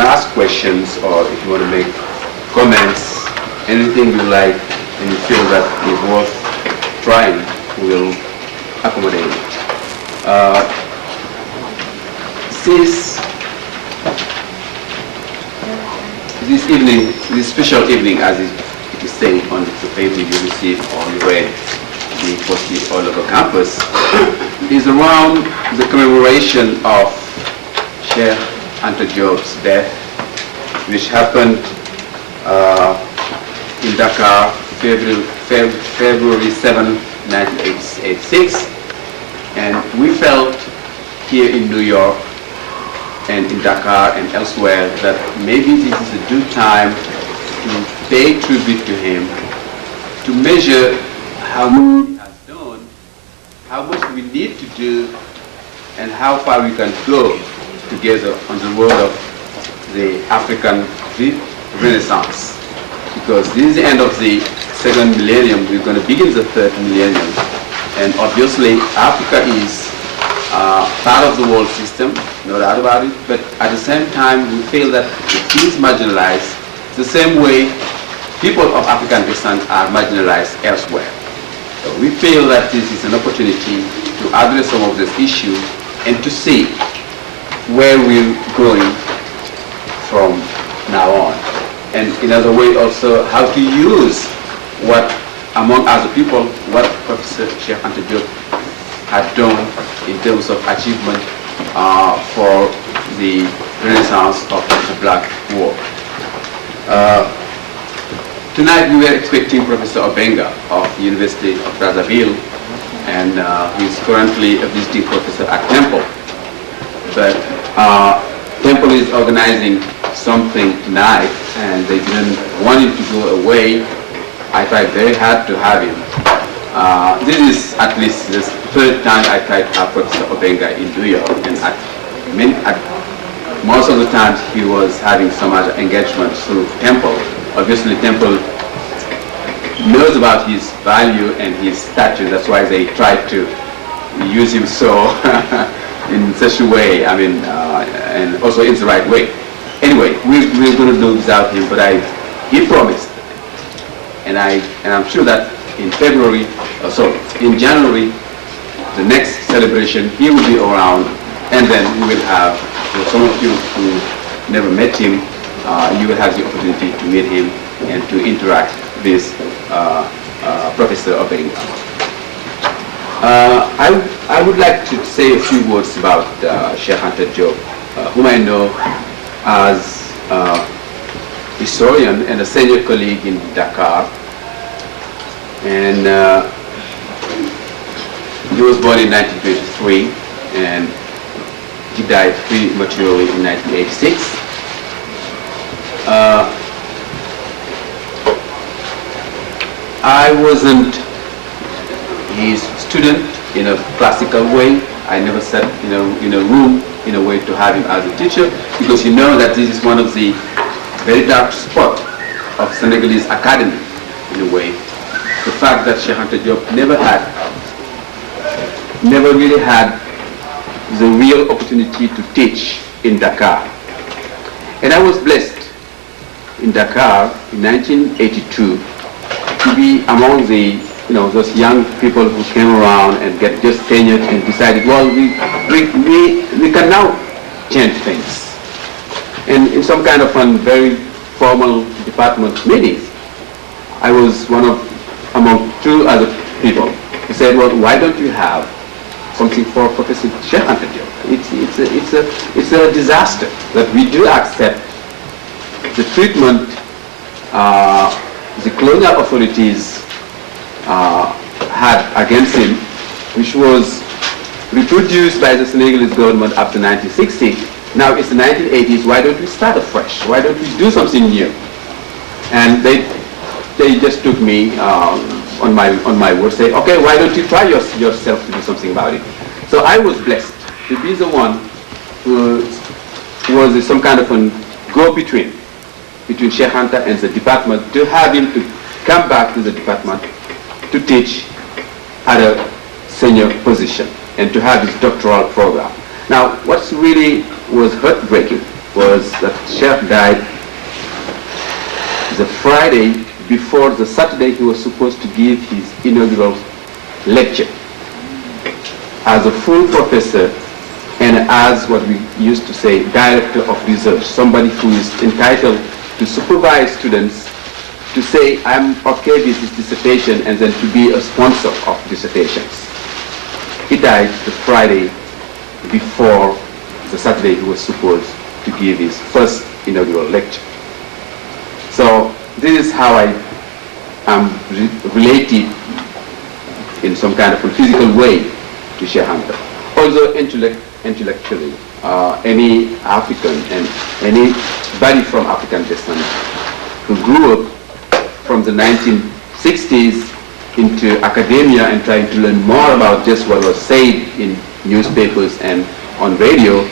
want to ask questions or if you want to make comments, anything you like and you feel that is worth trying, we'll accommodate it. This evening, this special evening, as it is said on the paper you received or you read, being posted all over campus, is around the commemoration of Cheikh Anta Diop's death, which happened in Dakar, February 7, 1986. And we felt here in New York and in Dakar and elsewhere that maybe this is a due time to pay tribute to him, to measure how much he has done, how much we need to do, and how far we can go together on the road of the African Renaissance. Because this is the end of the second millennium, we're going to begin the third millennium. And obviously, Africa is part of the world system, no doubt about it, but at the same time, we feel that it is marginalized the same way people of African descent are marginalized elsewhere. So we feel that this is an opportunity to address some of this issue and to see where we're going from now on. And in other way also, how to use what, among other people, what Professor Cheikh Anta Diop had done in terms of achievement for the renaissance of the Black world. Tonight we were expecting Professor Obenga of the University of Brazzaville, and he's currently a visiting professor at Temple. But Temple is organizing something tonight, and they didn't want him to go away. I tried very hard to have him. This is at least the third time I tried to have Professor Obenga in New York, and at most of the times he was having some other engagement through Temple. Obviously Temple knows about his value and his stature, that's why they tried to use him so in such a way, I mean, and also in the right way. Anyway, we're going to do without him, but he promised, and I'm sure that in February, in January, the next celebration, he will be around, and then we will have, for some of you who never met him, you will have the opportunity to meet him and to interact with Professor Obenga. I would like to say a few words about Cheikh Anta Diop, whom I know as a historian and a senior colleague in Dakar. And he was born in 1923, and he died prematurely in 1986. I wasn't his student in a classical way. I never sat in a room in a way to have him as a teacher, because you know that this is one of the very dark spots of Senegalese academy in a way. The fact that Cheikh Anta Diop never really had the real opportunity to teach in Dakar. And I was blessed in Dakar in 1982 to be among the, those young people who came around and get just tenured and decided, well, we can now change things. And in some kind of very formal department meetings, I was among two other people who said, well, why don't you have something for Professor Cheikh Anta Diop? It's a disaster that we do accept the treatment the colonial authorities had against him, which was reproduced by the Senegalese government after 1960. Now it's the 1980s, why don't we start afresh? Why don't we do something new? And they just took me on my word, say, okay, why don't you try yourself to do something about it? So I was blessed to be the one who was some kind of a go-between between Cheikh Anta and the department, to have him to come back to the department to teach at a senior position and to have his doctoral program. Now, what really was heartbreaking was that Cheikh died the Friday before the Saturday he was supposed to give his inaugural lecture as a full professor and as what we used to say, director of research, somebody who is entitled to supervise students, to say, I'm okay with this dissertation, and then to be a sponsor of dissertations. He died the Friday before the Saturday he was supposed to give his first inaugural lecture. So this is how I am related in some kind of a physical way to Cheikh Anta. Also intellectually, any African and anybody from African descent who grew up from the 1960s into academia and trying to learn more about just what was said in newspapers and on radio,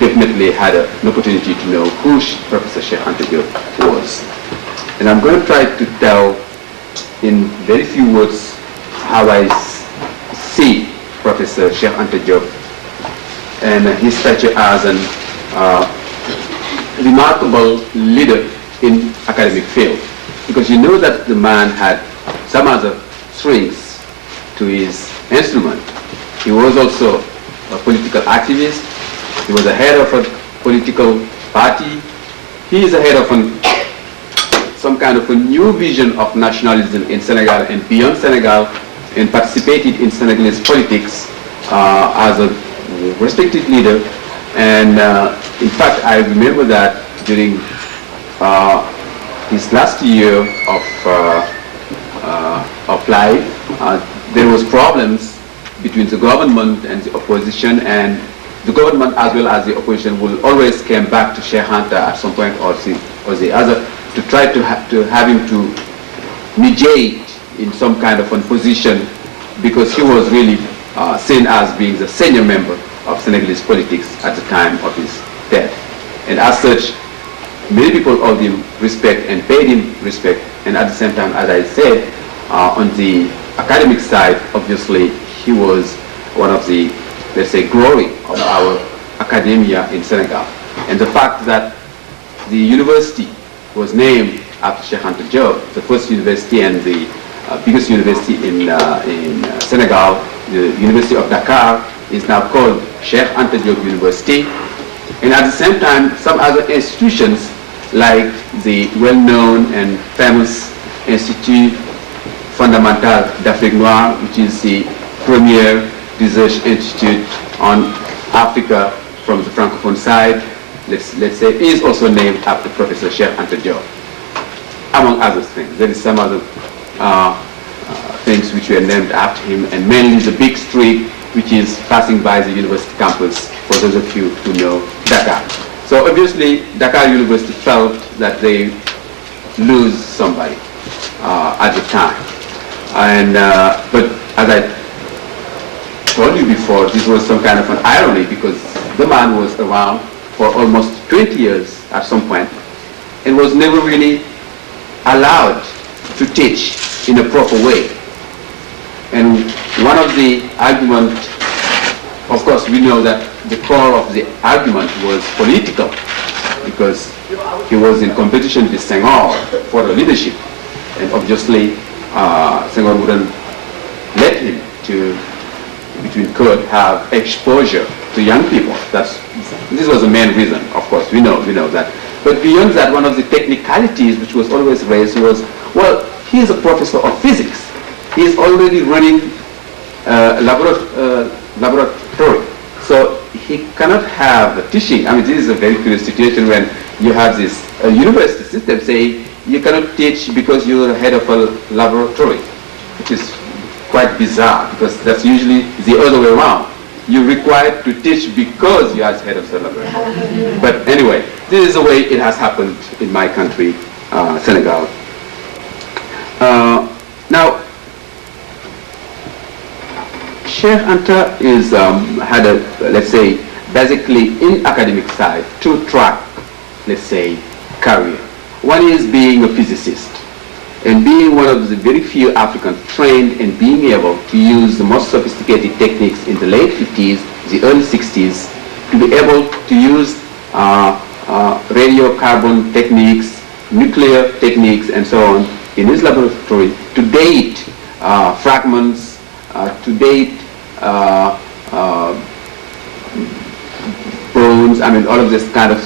definitely had an opportunity to know who Professor Cheikh Anta Diop was. And I'm going to try to tell in very few words how I see Professor Cheikh Anta Diop and his stature as an remarkable leader in academic field. Because you know that the man had some other strings to his instrument. He was also a political activist. He was the head of a political party. He is the head of some kind of a new vision of nationalism in Senegal and beyond Senegal, and participated in Senegalese politics as a respected leader. And in fact, I remember that during his last year of life, there was problems between the government and the opposition, and the government as well as the opposition will always come back to Cheikh Anta at some point or the other to try to have him to mediate in some kind of a position, because he was really seen as being the senior member of Senegalese politics at the time of his death. And as such, many people owed him respect and paid him respect. And at the same time, as I said, on the academic side, obviously, he was one of the, let's say, glory of our academia in Senegal. And the fact that the university was named after Cheikh Anta Diop, the first university and the biggest university in Senegal, the University of Dakar, is now called Cheikh Anta Diop University. And at the same time, some other institutions like the well-known and famous Institut Fondamental d'Afrique Noire, which is the premier research institute on Africa from the Francophone side, let's say, is also named after Professor Cheikh Anta Diop, among other things. There is some other things which were named after him, and mainly the big street which is passing by the university campus, for those of you who know Dakar. So obviously, Dakar University felt that they lose somebody at the time. And but as I told you before, this was some kind of an irony, because the man was around for almost 20 years at some point and was never really allowed to teach in a proper way. And one of the arguments, of course, we know that the core of the argument was political, because he was in competition with Senghor for the leadership. And obviously, Senghor wouldn't let him to, could have exposure to young people. This was the main reason, of course, we know that. But beyond that, one of the technicalities which was always raised was, well, he is a professor of physics. He is already running a laboratory. So he cannot have teaching. I mean, this is a very curious situation when you have this university system saying you cannot teach because you're the head of a laboratory, which is quite bizarre, because that's usually the other way around. You're required to teach because you are the head of the laboratory. But anyway, this is the way it has happened in my country, Senegal. Now, Cheikh Anta had a, let's say, basically in academic side, two-track, let's say, career. One is being a physicist and being one of the very few Africans trained in being able to use the most sophisticated techniques in the late 50s, the early 60s, to be able to use radiocarbon techniques, nuclear techniques, and so on in his laboratory to date fragments, to date bones, I mean all of this kind of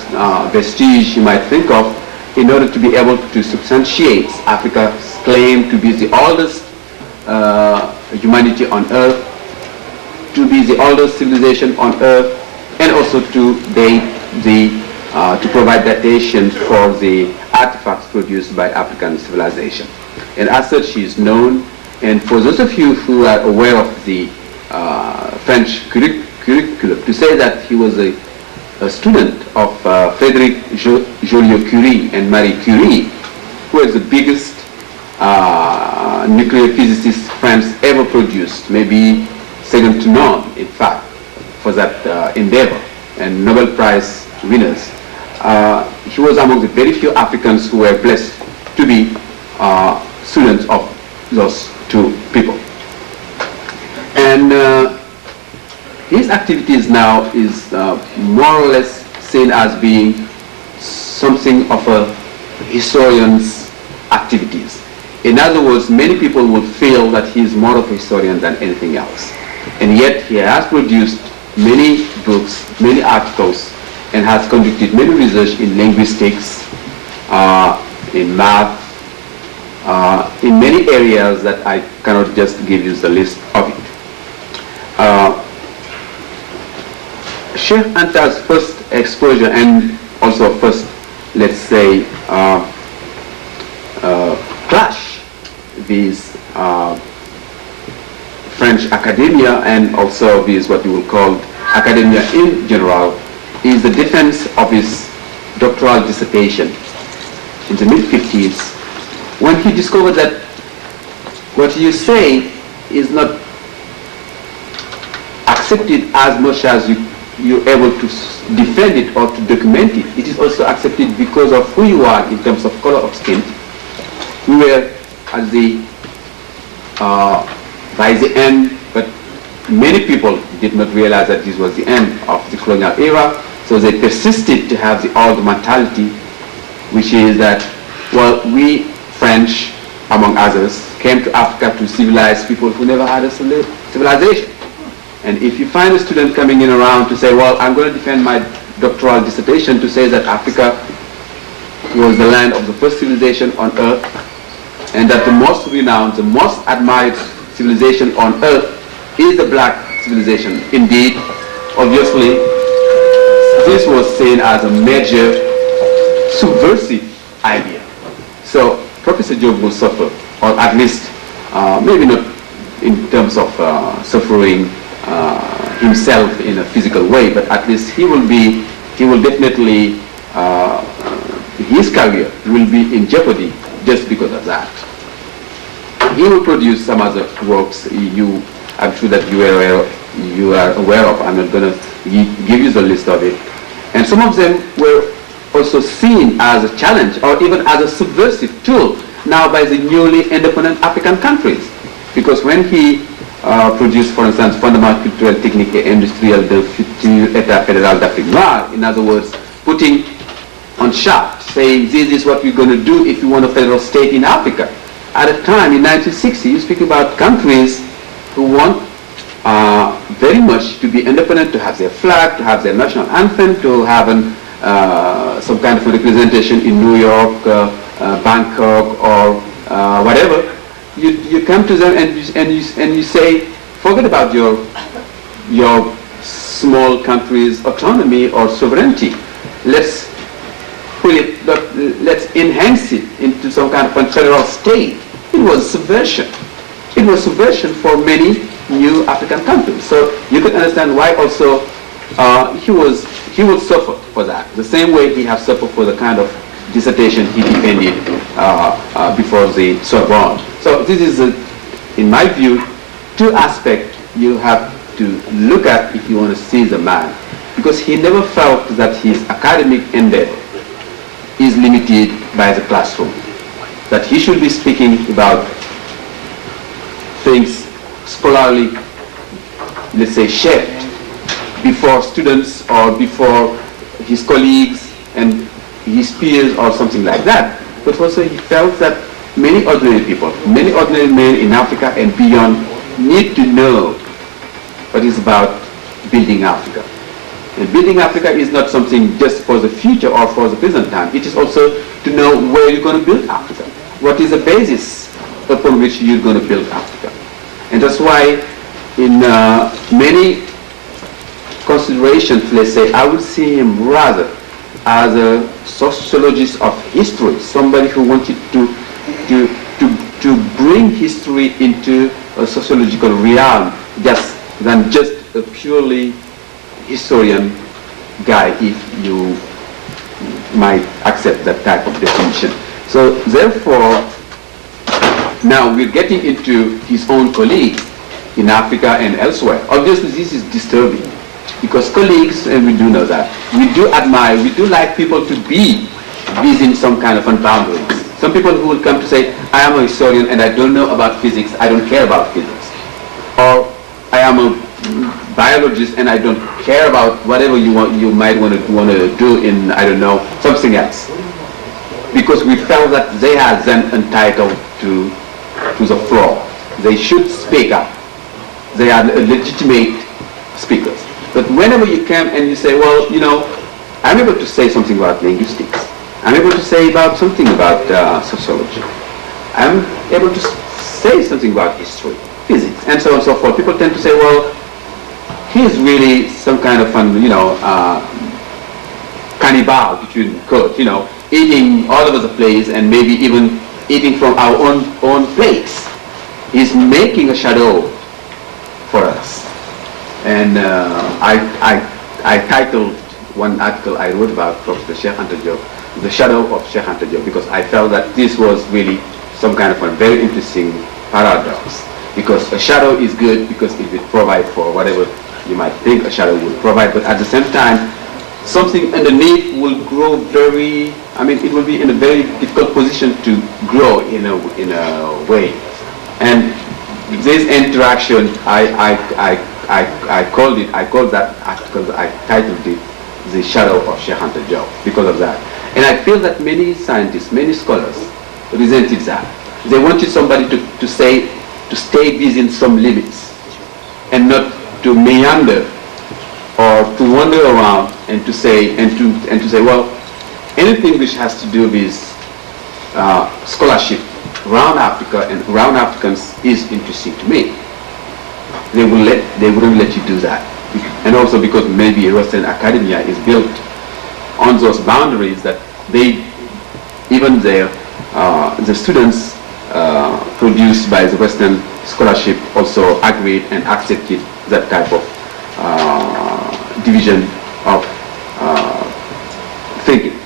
vestige you might think of, in order to be able to substantiate Africa's claim to be the oldest humanity on earth, to be the oldest civilization on earth, and also to date the to provide datation for the artifacts produced by African civilization. And as such, he is known. And for those of you who are aware of the French curriculum, to say that he was a student of Frédéric Joliot-Curie and Marie Curie, who is the biggest nuclear physicist France ever produced, maybe second to none, in fact, for that endeavor, and Nobel Prize winners. He was among the very few Africans who were blessed to be students of those two people. And his activities now is more or less seen as being something of a historian's activities. In other words, many people would feel that he is more of a historian than anything else. And yet he has produced many books, many articles, and has conducted many research in linguistics, in math, in many areas that I cannot just give you the list of it. Cheikh Anta's first exposure, and also first, let's say, clash with French academia, and also with what you will call academia in general, is the defense of his doctoral dissertation in the mid-50s, when he discovered that what you say is not accepted as much as you're able to defend it or to document it. It is also accepted because of who you are in terms of color of skin. We were at the, by the end, but many people did not realize that this was the end of the colonial era, so they persisted to have the old mentality, which is that, well, we French, among others, came to Africa to civilize people who never had a civilization. And if you find a student coming in around to say, well, I'm going to defend my doctoral dissertation to say that Africa was the land of the first civilization on earth, and that the most renowned, the most admired civilization on earth is the black civilization. Indeed, obviously, this was seen as a major subversive idea. So Professor Diop will suffer, or at least maybe not in terms of suffering himself in a physical way, but at least he will definitely, his career will be in jeopardy just because of that. He will produce some other works I'm sure that you are aware of. I'm not going to give you the list of it. And some of them were also seen as a challenge or even as a subversive tool now by the newly independent African countries. Because when he produced, for instance, Fondement culturel, technique et industriel de futur État fédéral d'Afrique noire, in other words, putting on chart, saying this is what we're going to do if we want a federal state in Africa. At a time in 1960, you speak about countries who want very much to be independent, to have their flag, to have their national anthem, to have some kind of a representation in New York, Bangkok, or whatever. You come to them and you say, forget about your small country's autonomy or sovereignty. Let's enhance it into some kind of a federal state. It was subversion. It was subversion for many new African countries. So you can understand why also he would suffer for that. The same way he has suffered for the kind of dissertation he defended before the Sorbonne. So this is, in my view, two aspects you have to look at if you want to see the man. Because he never felt that his academic endeavor is limited by the classroom. That he should be speaking about things scholarly, let's say, shaped before students or before his colleagues and his peers or something like that, but also he felt that many ordinary people, many ordinary men in Africa and beyond need to know what is about building Africa. And building Africa is not something just for the future or for the present time. It is also to know where you're going to build Africa. What is the basis upon which you're going to build Africa? And that's why in many considerations, let's say, I would see him rather as a sociologist of history, somebody who wanted to bring history into a sociological realm than just a purely historian guy, if you might accept that type of definition. So therefore, now we're getting into his own colleagues in Africa and elsewhere. Obviously this is disturbing, because colleagues, and we do know that, we do admire, we do like people to be within some kind of boundaries. Some people who will come to say, I am a historian and I don't know about physics, I don't care about physics. Or I am a biologist and I don't care about whatever you might want to do in, I don't know, something else. Because we felt that they are then entitled to the floor. They should speak up. They are legitimate speakers. But whenever you come and you say, well, you know, I'm able to say something about linguistics. I'm able to say about something about sociology. I'm able to say something about history, physics, and so on and so forth. People tend to say, well, he's really some kind of cannibal, between quotes, you know, eating all over the place and maybe even eating from our own plates. He's making a shadow for us. And I titled one article I wrote about Professor Cheikh Anta Diop, The Shadow of Cheikh Anta Diop, because I felt that this was really some kind of a very interesting paradox. Because a shadow is good because it will provide for whatever you might think a shadow will provide, but at the same time, something underneath will grow very, it will be in a very difficult position to grow in a way. And this interaction, I called that article, I titled it The Shadow of Cheikh Anta Diop because of that. And I feel that many scientists, many scholars resented that. They wanted somebody to stay within some limits and not to meander or to wander around and to say well, anything which has to do with scholarship around Africa and around Africans is interesting to me. They wouldn't let you do that. And also because maybe Western academia is built on those boundaries that the students produced by the Western scholarship also agreed and accepted that type of division of thinking.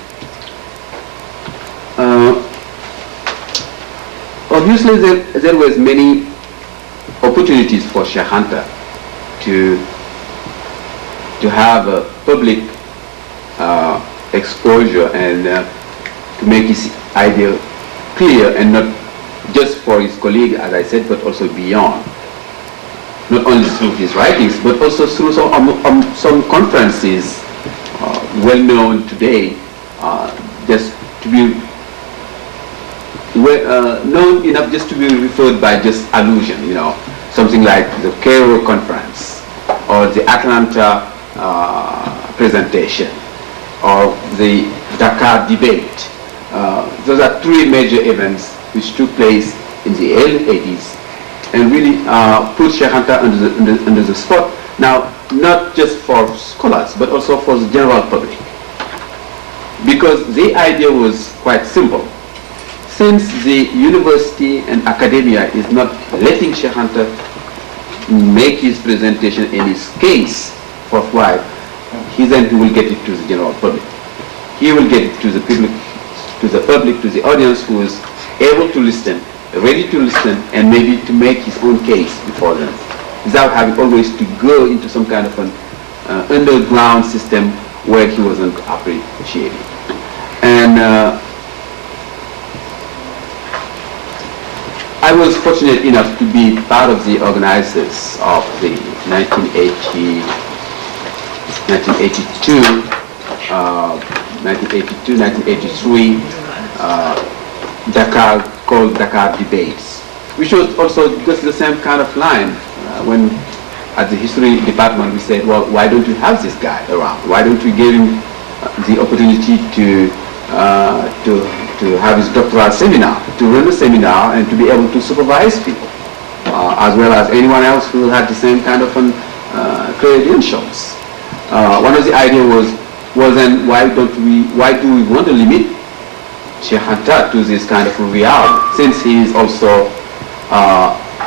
Obviously there was many opportunities for Cheikh Anta to have a public exposure and to make his idea clear, and not just for his colleague, as I said, but also beyond. Not only through his writings, but also through some conferences well known today, just to be known enough just to be referred by just allusion, you know, something like the Cairo conference or the Atlanta presentation or the Dakar debate. Those are three major events which took place in the early 80s and really put Cheikh Anta under the spot. Now, not just for scholars, but also for the general public. Because the idea was quite simple. Since the university and academia is not letting Cheikh Anta make his presentation in his case forthwhile, he will get it to the general public. He will get it to the public, to the audience who is able to listen, ready to listen, and maybe to make his own case before them, without having always to go into some kind of an underground system where he wasn't appreciated. And I was fortunate enough to be part of the organizers of the 1982 1982, 1983, Dakar, called Dakar Debates, which was also just the same kind of line. When at the history department we said, well, why don't you have this guy around? Why don't we give him the opportunity to have his doctoral seminar, to run a seminar and to be able to supervise people, as well as anyone else who had the same kind of credentials. One of the ideas was, well then, why do we want to limit Cheikh Anta to this kind of realm, since he is also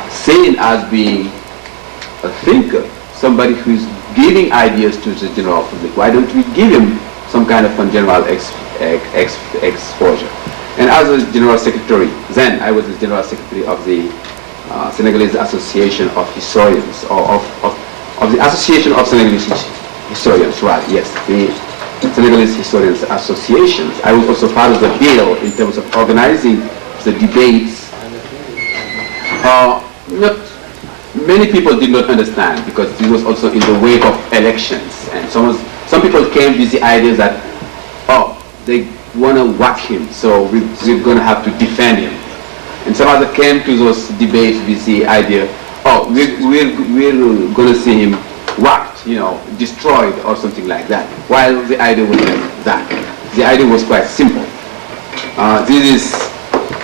seen as being a thinker, somebody who is giving ideas to the general public? Why don't we give him some kind of general exposure? And as a general secretary, then I was the general secretary of the Senegalese Association of Historians, or of the Association of Senegalese Historians, right? Yes, the Senegalese Historians Associations. I was also part of the bill in terms of organizing the debates. Many people did not understand, because this was also in the wake of elections, and some people came with the idea that, oh, they want to whack him, so we're going to have to defend him. And some others came to those debates with the idea, oh, we're going to see him whacked, destroyed or something like that, while the idea was like that. The idea was quite simple. This is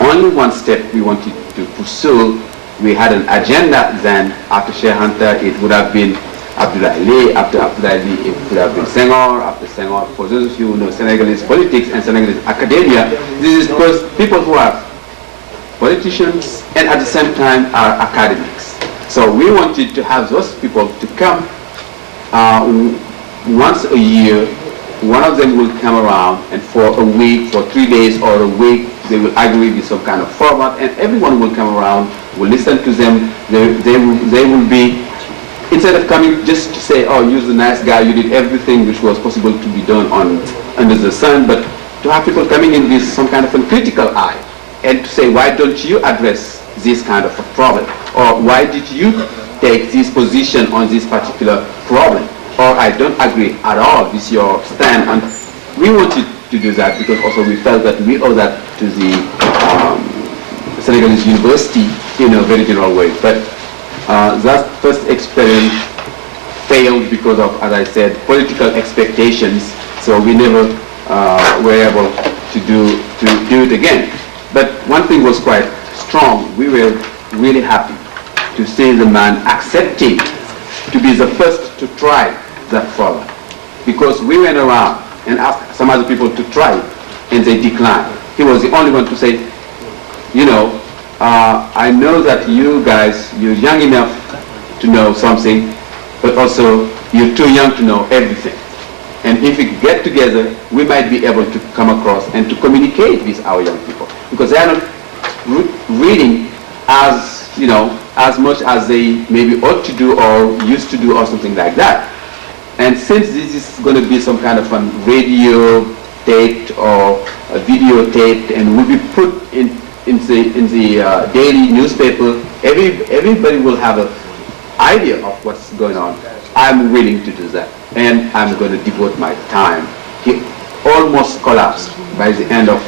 only one step we wanted to pursue. We had an agenda then. After Cheikh Anta, it would have been Abdoulaye. After Abdoulaye, it would have been Senghor. After Senghor, for those of you who know Senegalese politics and Senegalese academia, this is because people who are politicians and at the same time are academics. So we wanted to have those people to come once a year. One of them will come around, and for a week, for 3 days or a week, they will agree with some kind of format, and everyone will come around, will listen to them. They will be, instead of coming just to say, oh, you're the nice guy, you did everything which was possible to be done under the sun, but to have people coming in with some kind of a critical eye, and to say, why don't you address this kind of a problem? Or why did you take this position on this particular problem? Or I don't agree at all with your stand. And we wanted to do that because also we felt that we owe that to the Senegalese University in a very general way. But that first experience failed because of, as I said, political expectations. So we never were able to do it again. But one thing was quite strong. We were really happy to see the man accepting to be the first to try that format, because we went around and asked some other people to try it, and they declined. He was the only one to say, I know that you guys, you're young enough to know something, but also you're too young to know everything. And if we get together, we might be able to come across and to communicate with our young people, because they are not reading as much as they maybe ought to do or used to do or something like that. And since this is going to be some kind of a radio taped or a video taped and will be put in the daily newspaper, everybody will have an idea of what's going on. I'm willing to do that, and I'm going to devote my time. He almost collapsed by the end of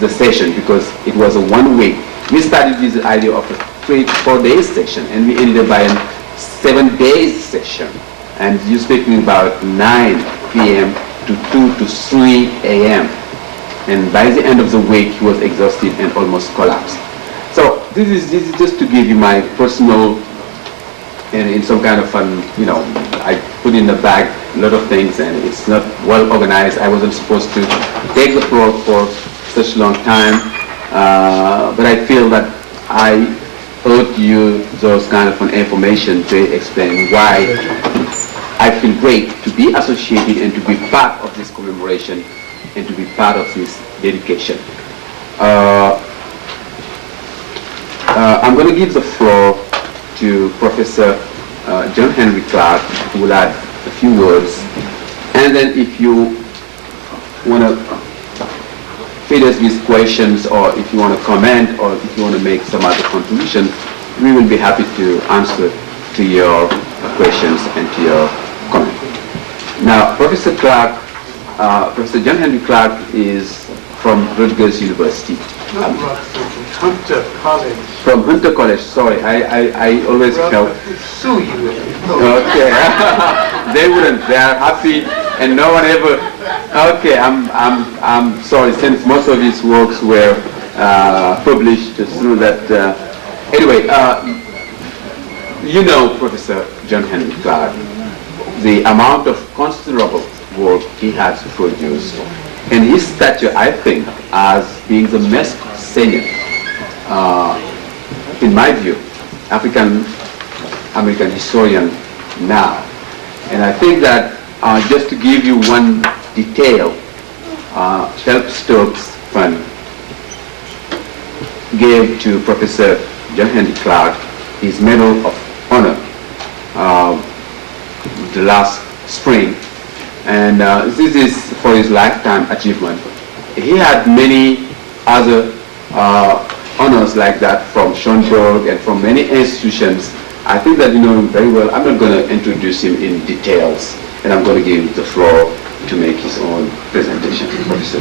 the session because it was a 1 week. We started with the idea of a 3 to 4 days session, and we ended up by a 7 days session. And you're speaking about 9 p.m. to 2 to 3 a.m. And by the end of the week, he was exhausted and almost collapsed. So this is just to give you my personal, and in some kind of fun, I put in the bag a lot of things, and it's not well organized. I wasn't supposed to take the floor for such a long time, but I feel that I owed you those kind of information to explain why I feel great to be associated and to be part of this commemoration and to be part of this dedication. I'm going to give the floor to Professor John Henrike Clark, who will add a few words. And then if you want to feed us with questions, or if you want to comment, or if you want to make some other contribution, we will be happy to answer to your questions and to your comments. Now, Professor Clark Professor John Henrike Clark is from Rutgers University. Hunter College. From Hunter College, sorry, I always felt. Sue you. Okay, they wouldn't. They are happy, and no one ever. Okay, I'm sorry. Since most of his works were published through that. Anyway, you know Professor John Henrike Clark, the amount of considerable work he has produced, and his stature, I think, as being the most salient, in my view, African-American historian now. And I think that just to give you one detail, Phelps Stokes Fund gave to Professor John Henrike Clark his Medal of Honor the last spring. And this is for his lifetime achievement. He had many other honors like that from Schoenberg and from many institutions. I think that you know him very well. I'm not going to introduce him in details, and I'm going to give him the floor to make his own presentation. Professor.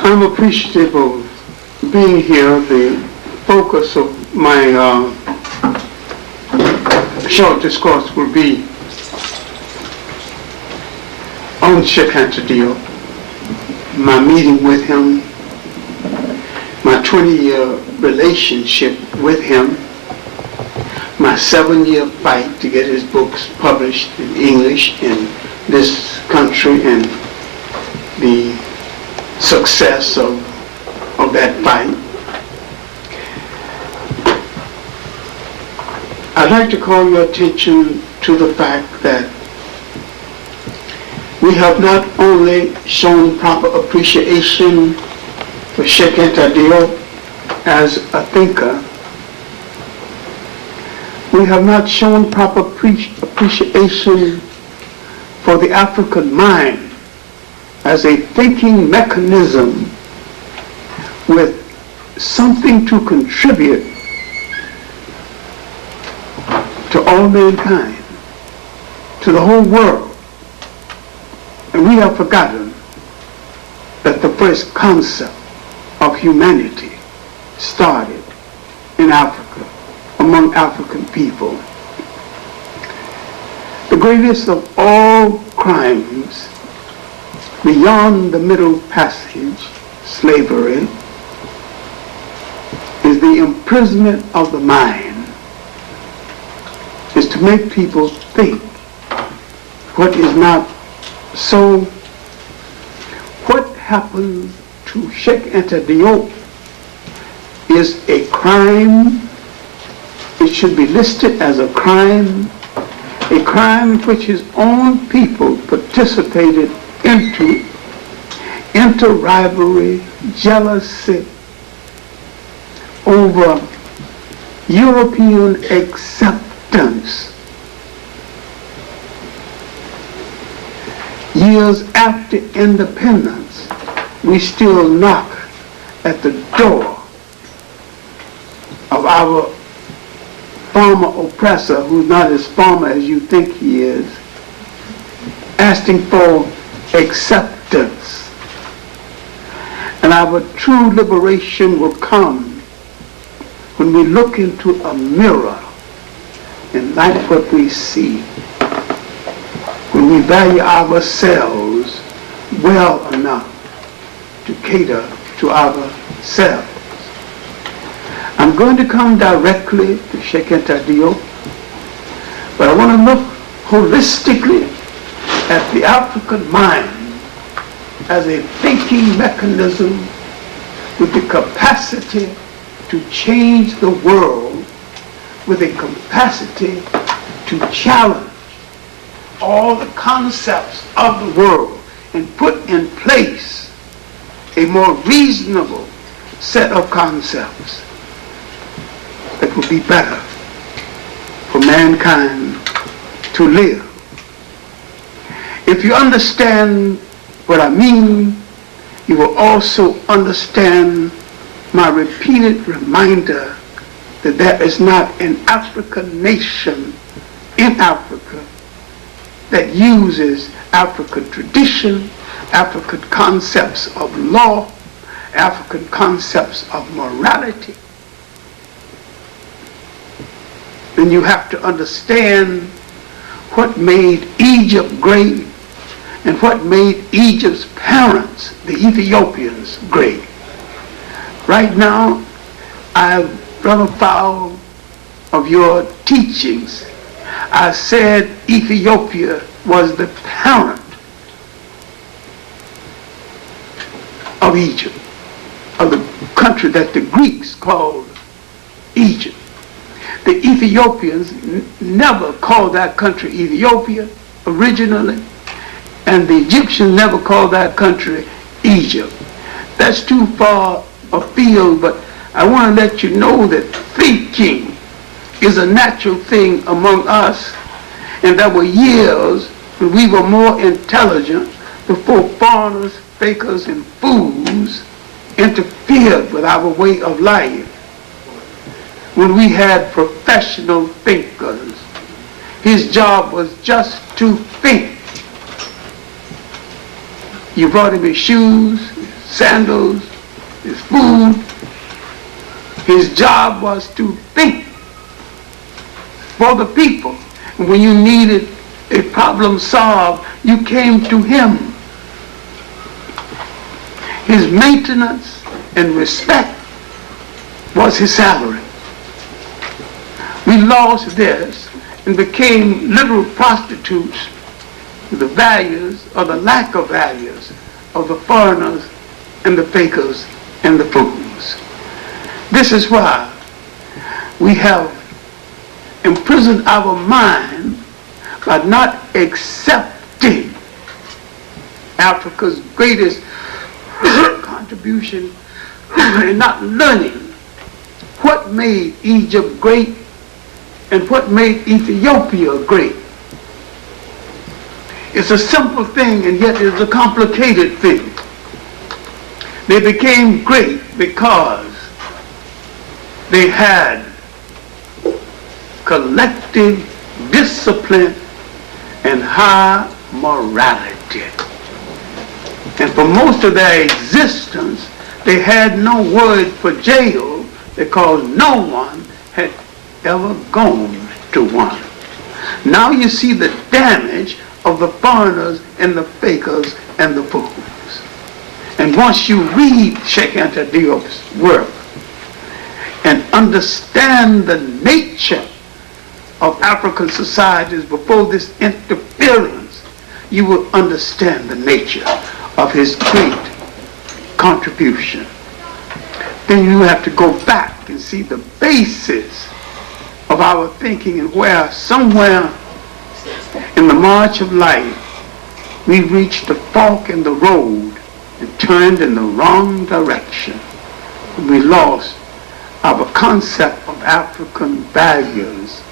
I'm appreciative of being here. The focus of my short discourse will be on Cheikh Anta Diop, my meeting with him, my 20-year relationship with him, my 7-year fight to get his books published in English in this country, and the success of that fight. I'd like to call your attention to the fact that we have not only shown proper appreciation for Cheikh Anta Diop as a thinker, we have not shown proper appreciation for the African mind as a thinking mechanism with something to contribute to all mankind, to the whole world. And we have forgotten that the first concept of humanity started in Africa, among African people. The greatest of all crimes beyond the Middle Passage, slavery, is the imprisonment of the mind, is to make people think what is not so. What happened to Cheikh Anta Diop is a crime. It should be listed as a crime which his own people participated into rivalry, jealousy over European acceptance. Years after independence, we still knock at the door of our former oppressor, who's not as former as you think he is, asking for acceptance. And our true liberation will come when we look into a mirror and like what we see, when we value ourselves well enough to cater to ourselves. I'm going to come directly to Cheikh Anta Diop, but I want to look holistically at the African mind as a thinking mechanism with the capacity to change the world, with a capacity to challenge all the concepts of the world and put in place a more reasonable set of concepts that would be better for mankind to live. If you understand what I mean, you will also understand my repeated reminder that there is not an African nation in Africa that uses African tradition, African concepts of law, African concepts of morality. Then you have to understand what made Egypt great and what made Egypt's parents, the Ethiopians, great. Right now, I've run afoul of your teachings. I said Ethiopia was the parent of Egypt, of the country that the Greeks called Egypt. The Ethiopians never called that country Ethiopia originally, and the Egyptians never called that country Egypt. That's too far afield, but I want to let you know that thinking is a natural thing among us, and there were years when we were more intelligent before foreigners, fakers, and fools interfered with our way of life. When we had professional thinkers, his job was just to think. You brought him his shoes, his sandals, his food. His job was to think for the people. And when you needed a problem solved, you came to him. His maintenance and respect was his salary. We lost this and became literal prostitutes of the values or the lack of values of the foreigners and the fakers and the fools. This is why we have imprisoned our mind by not accepting Africa's greatest contribution and not learning what made Egypt great and what made Ethiopia great. It's a simple thing, and yet it's a complicated thing. They became great because they had collective discipline and high morality. And for most of their existence, they had no word for jail because no one had ever gone to one. Now you see the damage of the foreigners and the fakers and the fools. And once you read Cheikh Anta Diop's work and understand the nature of African societies before this interference, you will understand the nature of his great contribution. Then you have to go back and see the basis of our thinking and where somewhere in the march of life we reached the fork in the road and turned in the wrong direction. And we lost our concept of African values.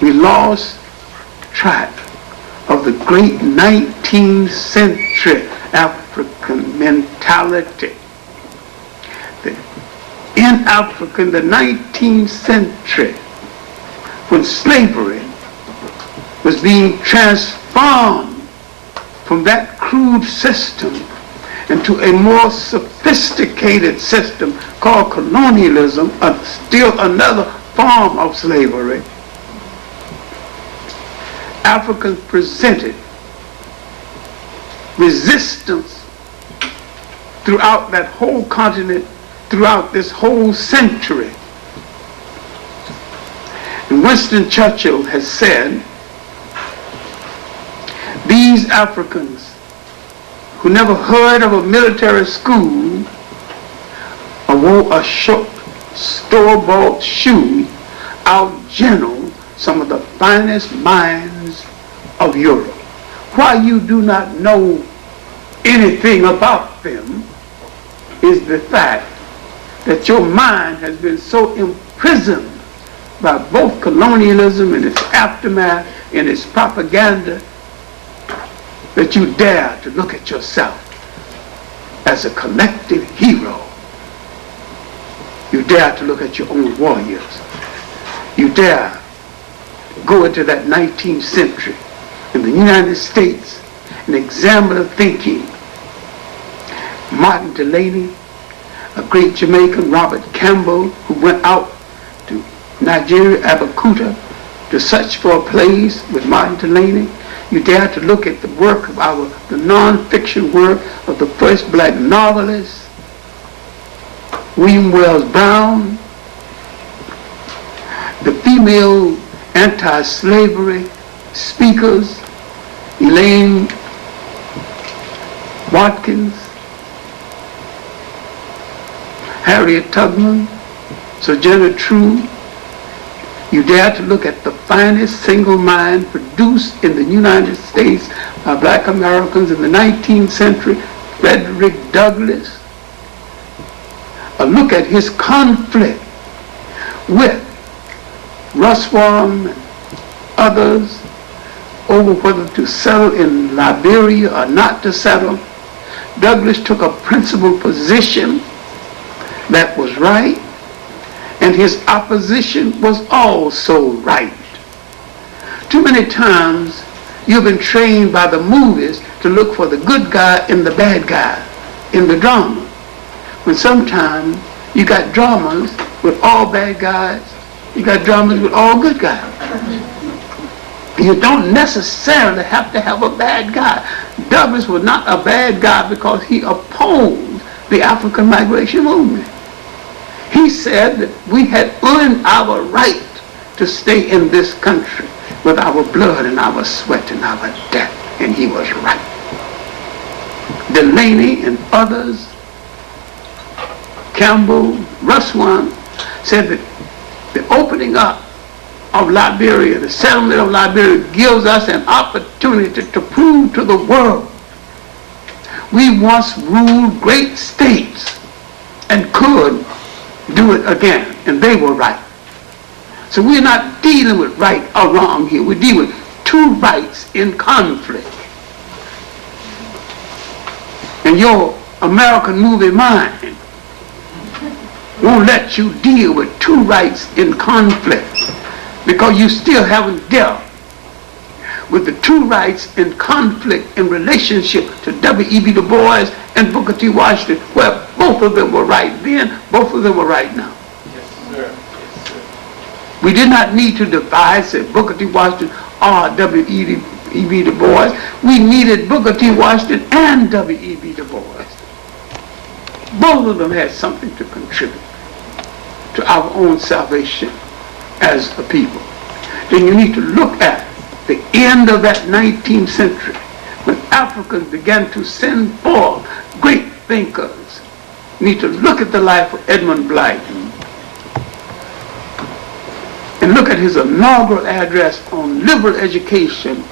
We lost track of the great 19th century African mentality. In Africa in the 19th century, when slavery was being transformed from that crude system into a more sophisticated system called colonialism, still another form of slavery, Africans presented resistance throughout that whole continent, throughout this whole century. And Winston Churchill has said, these Africans who never heard of a military school or wore a short store-bought shoe out-general some of the finest minds of Europe. Why you do not know anything about them is the fact that your mind has been so imprisoned by both colonialism and its aftermath and its propaganda that you dare to look at yourself as a collective hero. You dare to look at your own warriors. You dare go into that 19th century in the United States and examine the thinking. Martin Delany, a great Jamaican, Robert Campbell, who went out to Nigeria, Abeokuta, to search for a place with Martin Delany. You dare to look at the work of the non-fiction work of the first black novelist, William Wells Brown, the female anti-slavery speakers, Elaine Watkins, Harriet Tubman, Sojourner Truth. You dare to look at the finest single mind produced in the United States by black Americans in the 19th century, Frederick Douglass. A look at his conflict with Russwell and others over whether to settle in Liberia or not to settle. Douglass took a principled position that was right, and his opposition was also right. Too many times you've been trained by the movies to look for the good guy and the bad guy in the drama, when sometimes you got dramas with all bad guys, you got dramas with all good guys. You don't necessarily have to have a bad guy. Douglass was not a bad guy because he opposed the African migration movement. He said that we had earned our right to stay in this country with our blood and our sweat and our death, and he was right. Delany and others, Campbell, Russwell, said that the opening up of Liberia, the settlement of Liberia, gives us an opportunity to prove to the world we once ruled great states and could do it again, and they were right. So we're not dealing with right or wrong here. We're dealing with two rights in conflict. And your American movie mind won't let you deal with two rights in conflict, because you still haven't dealt with the two rights in conflict in relationship to W.E.B. Du Bois and Booker T. Washington, where both of them were right then, both of them were right now. Yes, sir. Yes, sir. We did not need to divide, say, Booker T. Washington or W.E.B. Du Bois. We needed Booker T. Washington and W.E.B. Du Bois. Both of them had something to contribute to our own salvation as a people. Then you need to look at the end of that 19th century, when Africans began to send forth great thinkers. You need to look at the life of Edmund Blyton and look at his inaugural address on liberal education,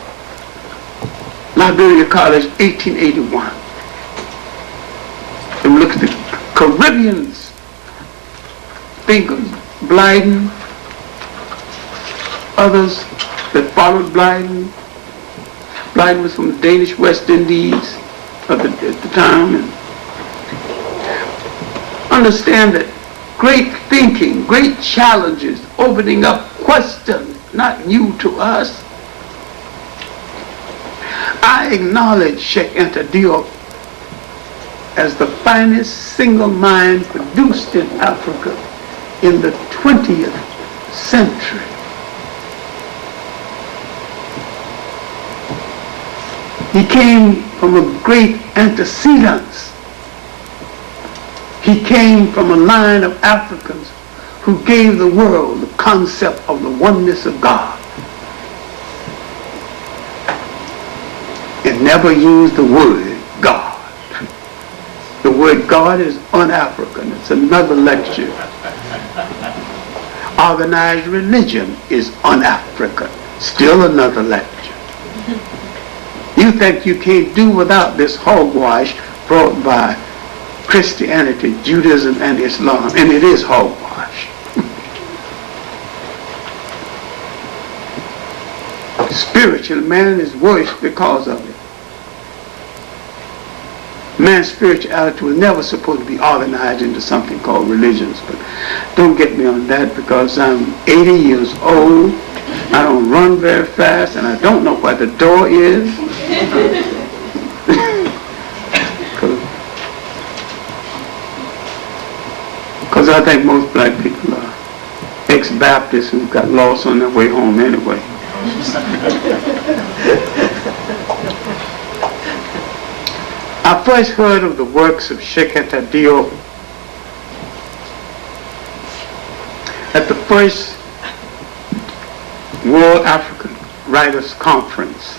Liberia College, 1881. And look at the Caribbean thinkers, Blyton, others that followed Blyton. Blyton was from the Danish West Indies at the time. And understand that great thinking, great challenges, opening up questions not new to us. I acknowledge Cheikh Anta Diop as the finest single mind produced in Africa in the 20th century. He came from a great antecedents. He came from a line of Africans who gave the world the concept of the oneness of God and never used the word God. The word God is un-African. It's another lecture. Organized religion is un-African. Still another lecture. You think you can't do without this hogwash brought by Christianity, Judaism, and Islam, and it is hogwash. Spiritual man is worse because of it. Man's spirituality was never supposed to be organized into something called religions. But don't get me on that, because I'm 80 years old, I don't run very fast, and I don't know where the door is. Because I think most black people are ex-Baptists who got lost on their way home anyway. I first heard of the works of Cheikh Anta Diop at the first World African Writers Conference.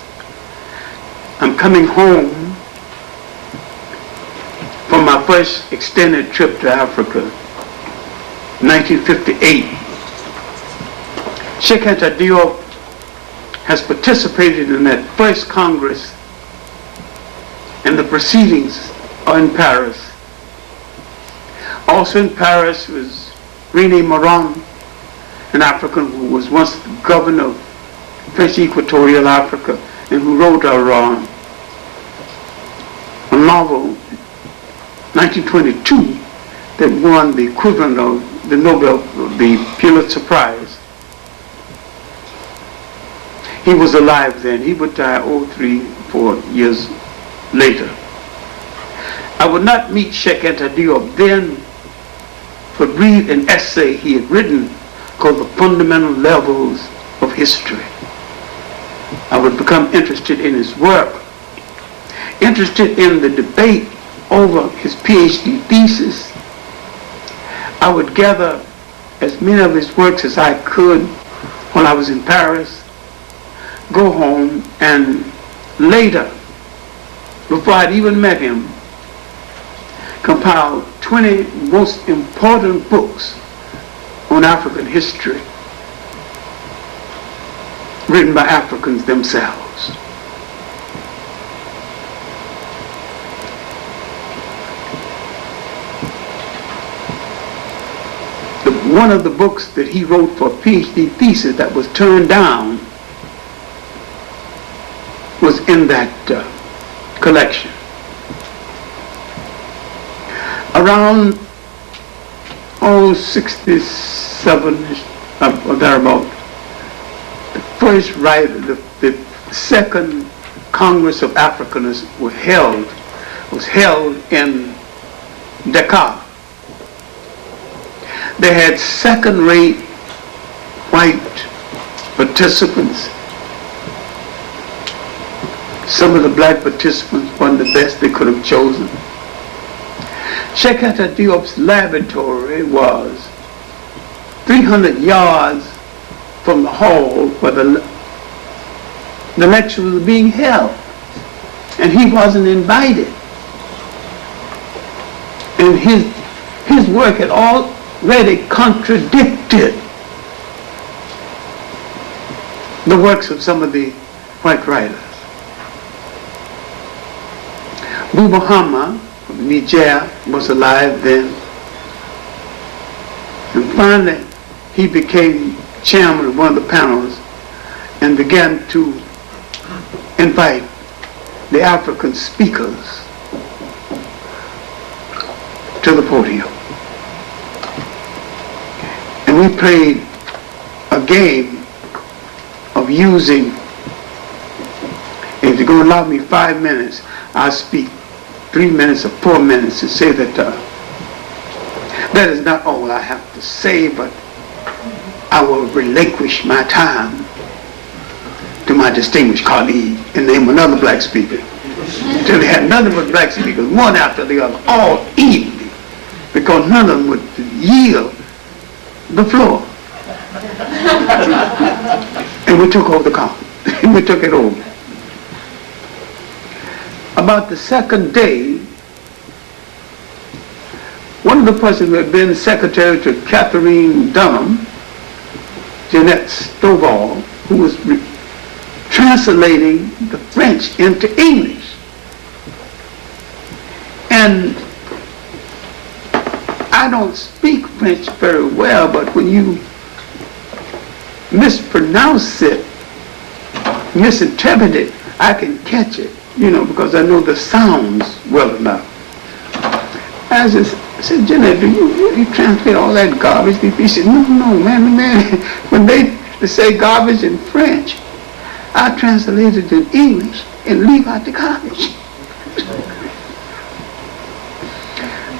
I'm coming home from my first extended trip to Africa, 1958. Cheikh Anta Diop has participated in that first Congress, and the proceedings are in Paris. Also in Paris was René Maron, an African who was once the governor of French Equatorial Africa and who wrote a novel, 1922, that won the equivalent of the Nobel, the Pulitzer Prize. He was alive then. He would die 4 years later. I would not meet Cheikh Anta Diop then, but read an essay he had written called The Fundamental Levels of History. I would become interested in his work, interested in the debate over his PhD thesis. I would gather as many of his works as I could while I was in Paris, go home, and later, before I'd even met him, compiled 20 most important books on African history written by Africans themselves. One of the books that he wrote for a PhD thesis that was turned down was in that collection. Around 67-ish, or thereabout, the first the second Congress of Africanists was held in Dakar. They had second-rate white participants. Some of the black participants weren't the best they could have chosen. Cheikh Anta Diop's laboratory was 300 yards from the hall where the lecture was being held, and he wasn't invited. And his work had already contradicted the works of some of the white writers. Buba Hama from Niger was alive then. And finally, he became chairman of one of the panels and began to invite the African speakers to the podium. And we played a game of using, if you're going to allow me 5 minutes, I'll speak 3 minutes or 4 minutes to say that that is not all I have to say, but I will relinquish my time to my distinguished colleague and name another black speaker. Until they had nothing but black speakers, one after the other, all evening, because none of them would yield the floor. And we took over the car. We took it over. About the second day, one of the persons who had been secretary to Catherine Dunham, Jeanette Stovall, who was translating the French into English. And I don't speak French very well, but when you mispronounce it, misinterpret it, I can catch it. because I know the sounds well enough. I said, Jeanette, do you translate all that garbage? He said, no, man. When they say garbage in French, I translate it in English and leave out the garbage.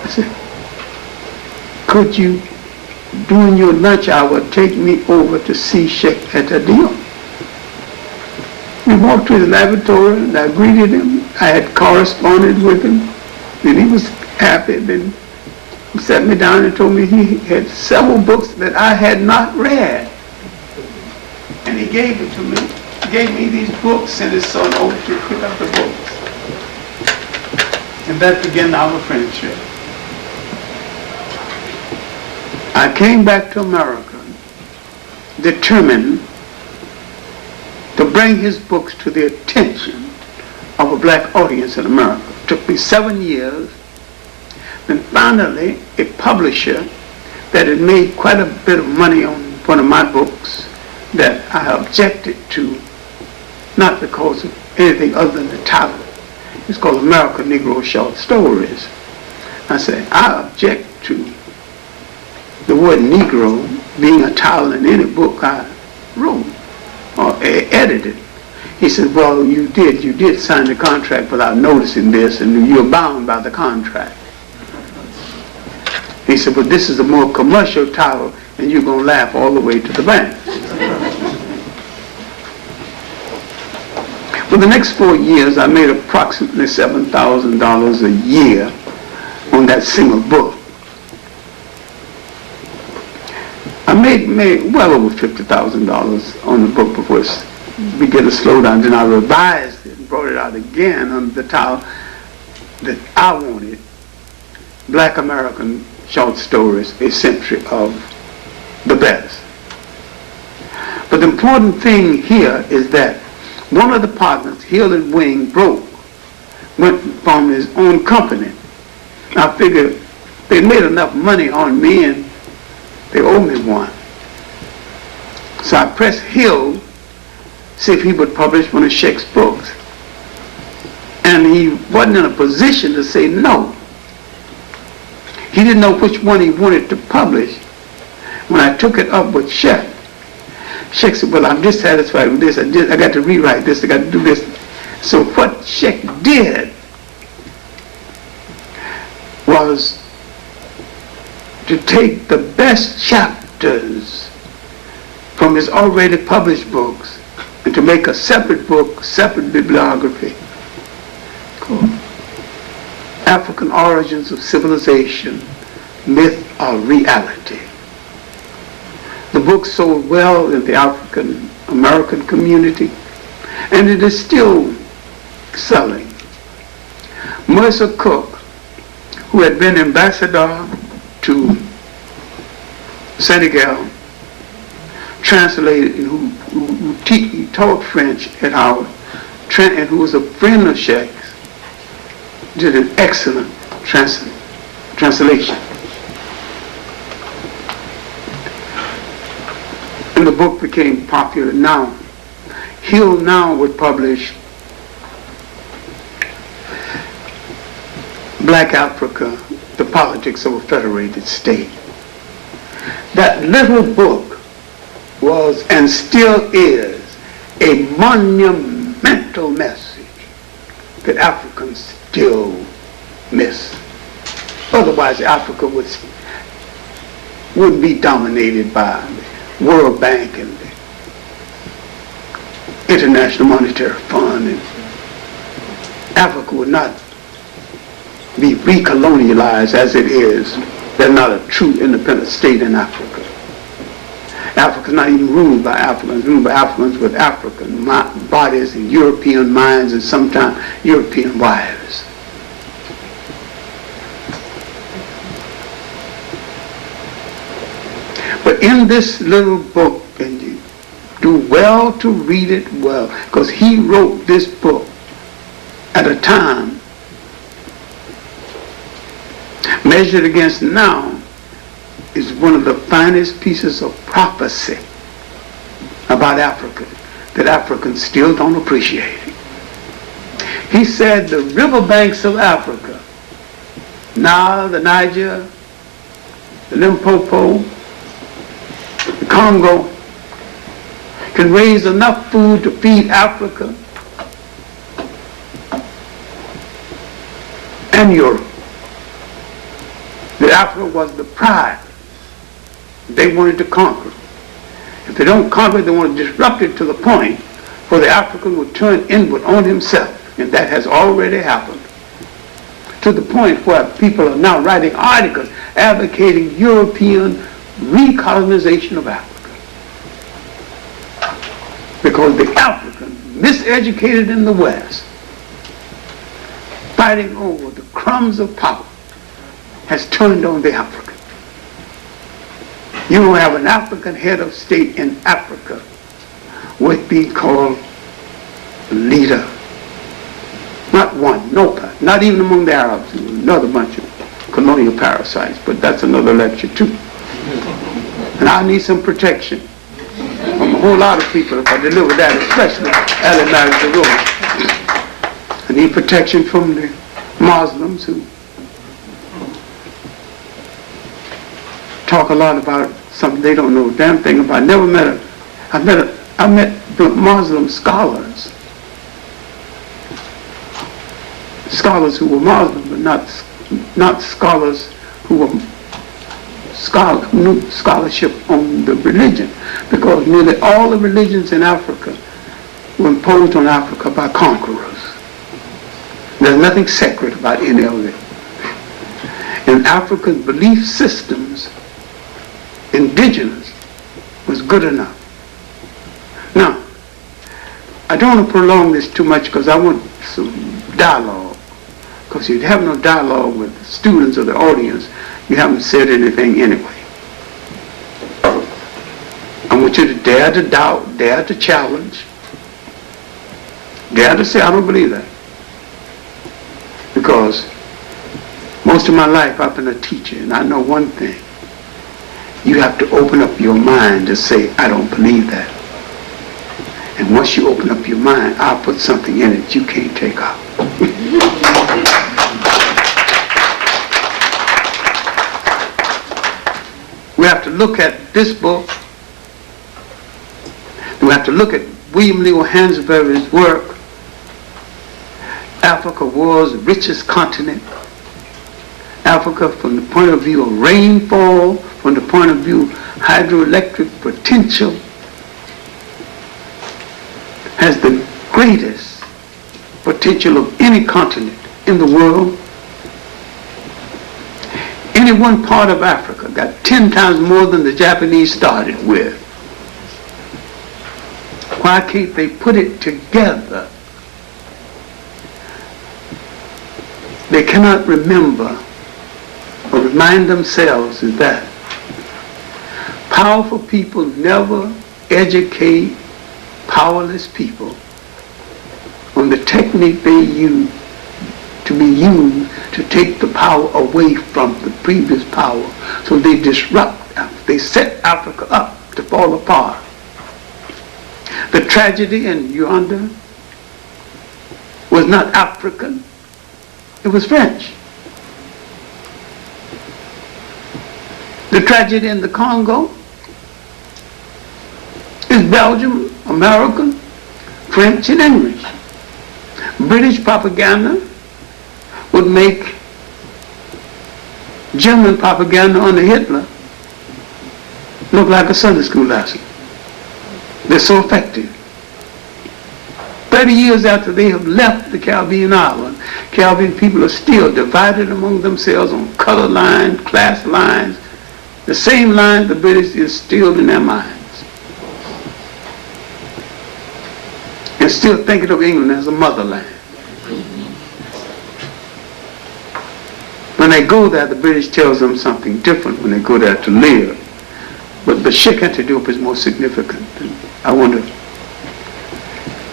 I said, could you, during your lunch hour, take me over to see Cheikh Anta Diop? We walked to the laboratory and I greeted him. I had corresponded with him and he was happy. Then he sat me down and told me he had several books that I had not read. And he gave it to me. He gave me these books and his son over to pick up the books. And that began our friendship. I came back to America determined to bring his books to the attention of a black audience in America. It took me 7 years. Then finally, a publisher that had made quite a bit of money on one of my books that I objected to, not because of anything other than the title. It's called American Negro Short Stories. I said, I object to the word Negro being a title in any book I wrote or edited. He said, well, you did sign the contract without noticing this, and you're bound by the contract. He said, but this is a more commercial title, and you're going to laugh all the way to the bank. For the next 4 years, I made approximately $7,000 a year on that single book. I made well over $50,000 on the book before it began to slow down. Then I revised it and brought it out again under the title that I wanted, Black American Short Stories, A Century of the Best. But the important thing here is that one of the partners, Hill and Wing, went from his own company. I figured they made enough money on me and they owe me one. So I pressed Hill, see if he would publish one of Cheikh's books. And he wasn't in a position to say no. He didn't know which one he wanted to publish. When I took it up with Cheikh, Cheikh said, well, I'm dissatisfied with this. I got to rewrite this. I got to do this. So what Cheikh did was to take the best chapters from his already published books and to make a separate book, separate bibliography called African Origins of Civilization, Myth or Reality. The book sold well in the African American community, and it is still selling. Mercer Cook, who had been ambassador to Senegal, translated, who taught French at Howard, and who was a friend of Cheikh's, did an excellent translation. And the book became popular now. Hill now would publish Black Africa, The Politics of a Federated State. That little book was and still is a monumental message that Africans still miss. Otherwise, Africa wouldn't be dominated by the World Bank and the International Monetary Fund, and Africa would not be recolonialized as it is. There's not a true independent state in Africa. Africa's not even ruled by Africans, ruled by Africans with African bodies and European minds and sometimes European wives. But in this little book, and you do well to read it well, because he wrote this book at a time measured against now is one of the finest pieces of prophecy about Africa that Africans still don't appreciate. He said the riverbanks of Africa, Nile, the Niger, the Limpopo, the Congo, can raise enough food to feed Africa and Europe. That Africa was the prize they wanted to conquer. If they don't conquer it, they want to disrupt it to the point where the African will turn inward on himself. And that has already happened. To the point where people are now writing articles advocating European recolonization of Africa. Because the African, miseducated in the West, fighting over the crumbs of power, has turned on the African. You don't have an African head of state in Africa worth being called a leader. Not one, no, not even among the Arabs, another bunch of colonial parasites, but that's another lecture too. And I need some protection from a whole lot of people if I deliver that, especially Ali Mazdaroui. I need protection from the Muslims who talk a lot about something they don't know a damn thing about. I met Muslim scholars who were Muslim, but not scholars who were knew scholarship on the religion, because nearly all the religions in Africa were imposed on Africa by conquerors. There's nothing sacred about any of it. In African belief systems, indigenous was good enough. Now, I don't want to prolong this too much because I want some dialogue. Because you'd have no dialogue with the students or the audience, you haven't said anything anyway. I want you to dare to doubt, dare to challenge, dare to say, I don't believe that. Because most of my life I've been a teacher, and I know one thing. You have to open up your mind to say, I don't believe that. And once you open up your mind, I'll put something in it you can't take out. We have to look at this book. We have to look at William Leo Hansberry's work. Africa was the richest continent. Africa, from the point of view of rainfall, from the point of view of hydroelectric potential, has the greatest potential of any continent in the world. Any one part of Africa got 10 times more than the Japanese started with. Why can't they put it together? They cannot remember or remind themselves is that powerful people never educate powerless people on the technique they use to be used to take the power away from the previous power. So they disrupt, they set Africa up to fall apart. The tragedy in Uganda was not African, it was French. The tragedy in the Congo is Belgium, American, French, and English. British propaganda would make German propaganda under Hitler look like a Sunday school lesson. They're so effective. 30 years after they have left the Caribbean island, Caribbean people are still divided among themselves on color lines, class lines. The same lines the British is still in their minds. And still thinking of England as a motherland. When they go there, the British tells them something different when they go there to live. But Cheikh Anta Diop is more significant. I want to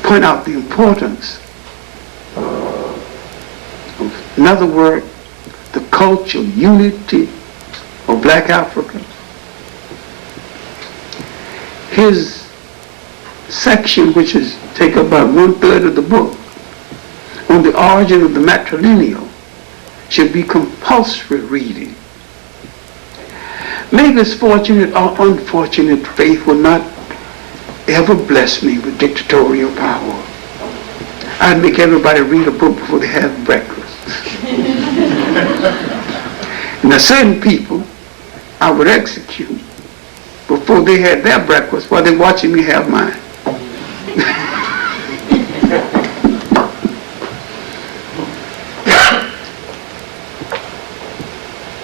point out the importance of another word, the cultural unity of black Africa. His section, which is take up about 1/3 of the book, on the origin of the matrilineal should be compulsory reading. May this fortunate or unfortunate faith will not ever bless me with dictatorial power. I'd make everybody read a book before they have breakfast. And there are certain people I would execute before they had their breakfast while they're watching me have mine.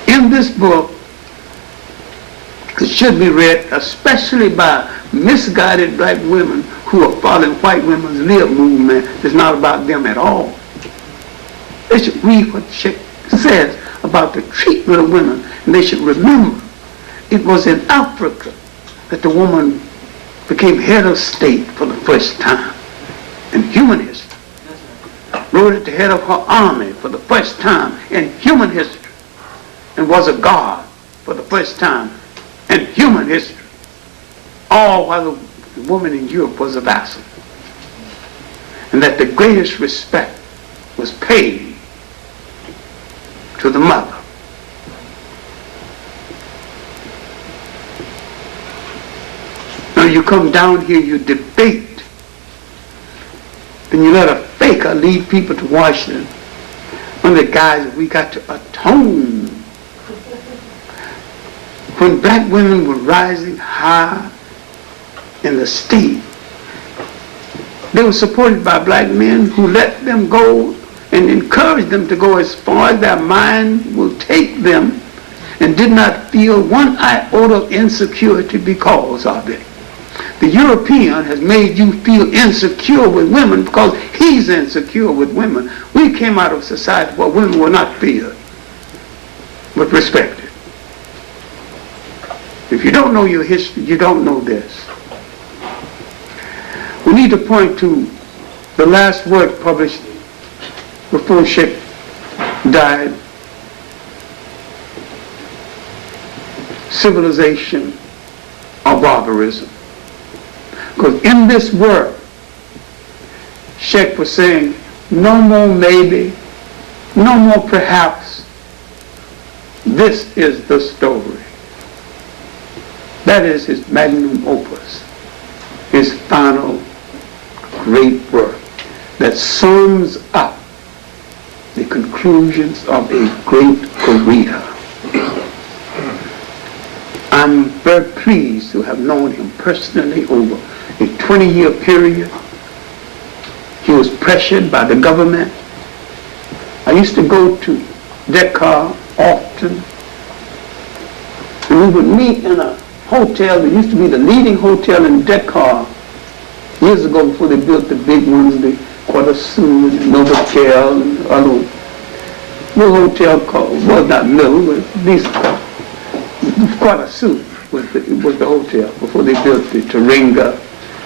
In this book, it should be read especially by misguided black women who are following white women's lib movement. It's not about them at all. They should read what Cheikh says about the treatment of women, and they should remember it was in Africa that the woman became head of state for the first time in human history. Rode at the head of her army for the first time in human history, and was a god for the first time in human history, all while the woman in Europe was a vassal. And that the greatest respect was paid to the mother. Now you come down here, you debate, then you let a faker lead people to Washington. One of the guys, we got to atone. When black women were rising high in the state, they were supported by black men who let them go and encouraged them to go as far as their mind will take them, and did not feel one iota of insecurity because of it. The European has made you feel insecure with women because he's insecure with women. We came out of a society where women were not feared, but respected. If you don't know your history, you don't know this. We need to point to the last work published before Cheikh died, Civilization or Barbarism. Because in this work, Cheikh was saying, no more maybe, no more perhaps, this is the story. That is his magnum opus, his final great work that sums up the conclusions of a great career. I'm very pleased to have known him personally over a 20-year period. He was pressured by the government. I used to go to Dakar often, and we would meet in a hotel that used to be the leading hotel in Dakar years ago before they built the big ones, the Quarter Sud, Novotel, and other little hotel called, well, not little, but at least Quarter Sud was the hotel before they built the Taringa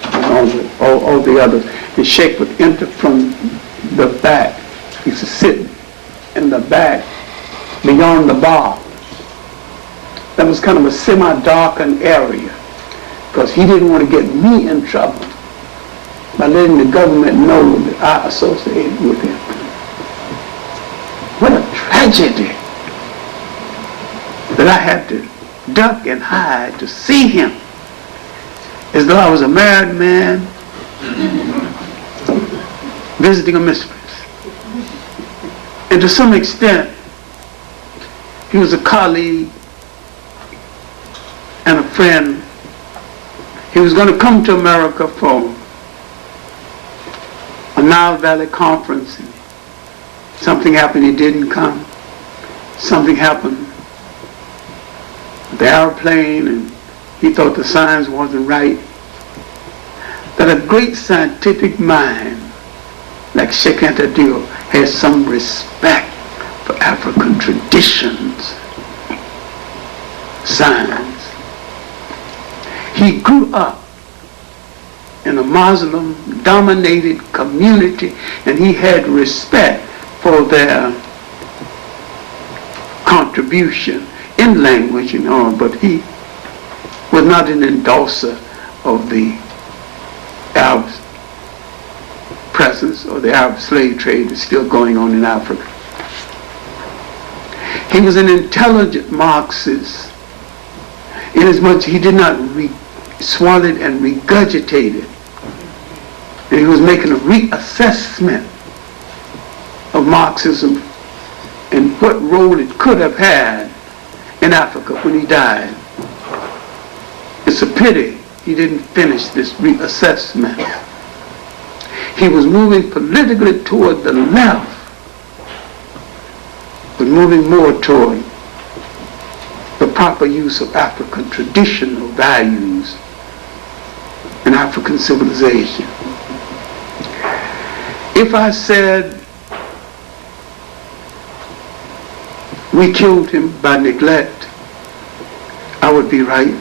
and all the others. And Cheikh would enter from the back. He used to sit in the back beyond the bar. That was kind of a semi-darkened area because he didn't want to get me in trouble by letting the government know that I associated with him. What a tragedy that I had to duck and hide to see him as though I was a married man visiting a mistress. And to some extent, he was a colleague and a friend. He was going to come to America for a Nile Valley conference. And something happened, he didn't come. Something happened with the airplane, and he thought the signs wasn't right. That a great scientific mind like Cheikh Anta Diop has some respect for African traditions, science. He grew up in a Muslim-dominated community, and he had respect for their contribution in language and all, but he was not an endorser of the Arabs presence or the Arab slave trade is still going on in Africa. He was an intelligent Marxist, inasmuch he did not swallow it and regurgitate it. And he was making a reassessment of Marxism and what role it could have had in Africa when he died. It's a pity he didn't finish this reassessment. He was moving politically toward the left, but moving more toward the proper use of African traditional values and African civilization. If I said we killed him by neglect, I would be right,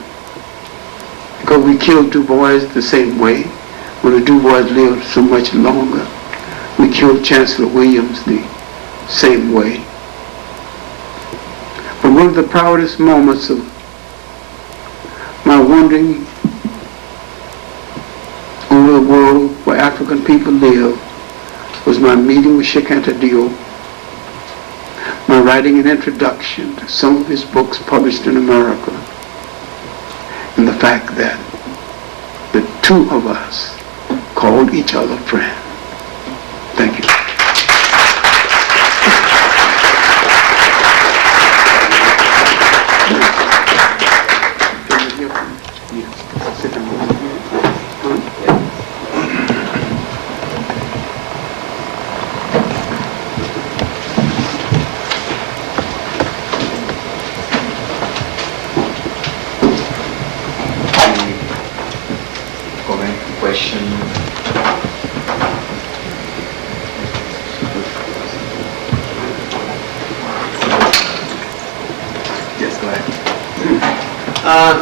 because we killed Du Bois the same way. When the Du Bois lived so much longer, we killed Chancellor Williams the same way. But one of the proudest moments of my wandering over the world where African people live was my meeting with Cheikh Anta Diop, my writing an introduction to some of his books published in America, and the fact that the two of us called each other friend. Thank you.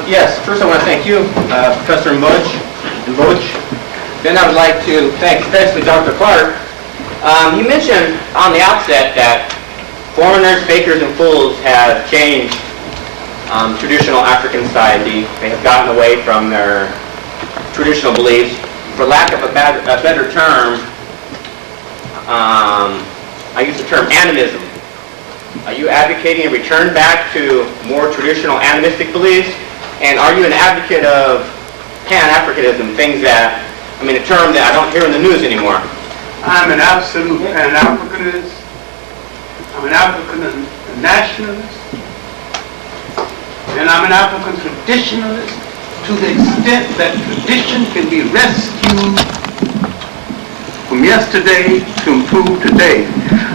Yes, first I want to thank you, Professor Mudge. Then I would like to thank especially Dr. Clark. You mentioned on the outset that foreigners, fakers, and fools have changed traditional African society. They have gotten away from their traditional beliefs. For lack of a better term, I use the term animism. Are you advocating a return back to more traditional animistic beliefs? And are you an advocate of Pan-Africanism, things that, I mean, a term that I don't hear in the news anymore? I'm an absolute Pan-Africanist. I'm an African nationalist. And I'm an African traditionalist to the extent that tradition can be rescued from yesterday to improve today.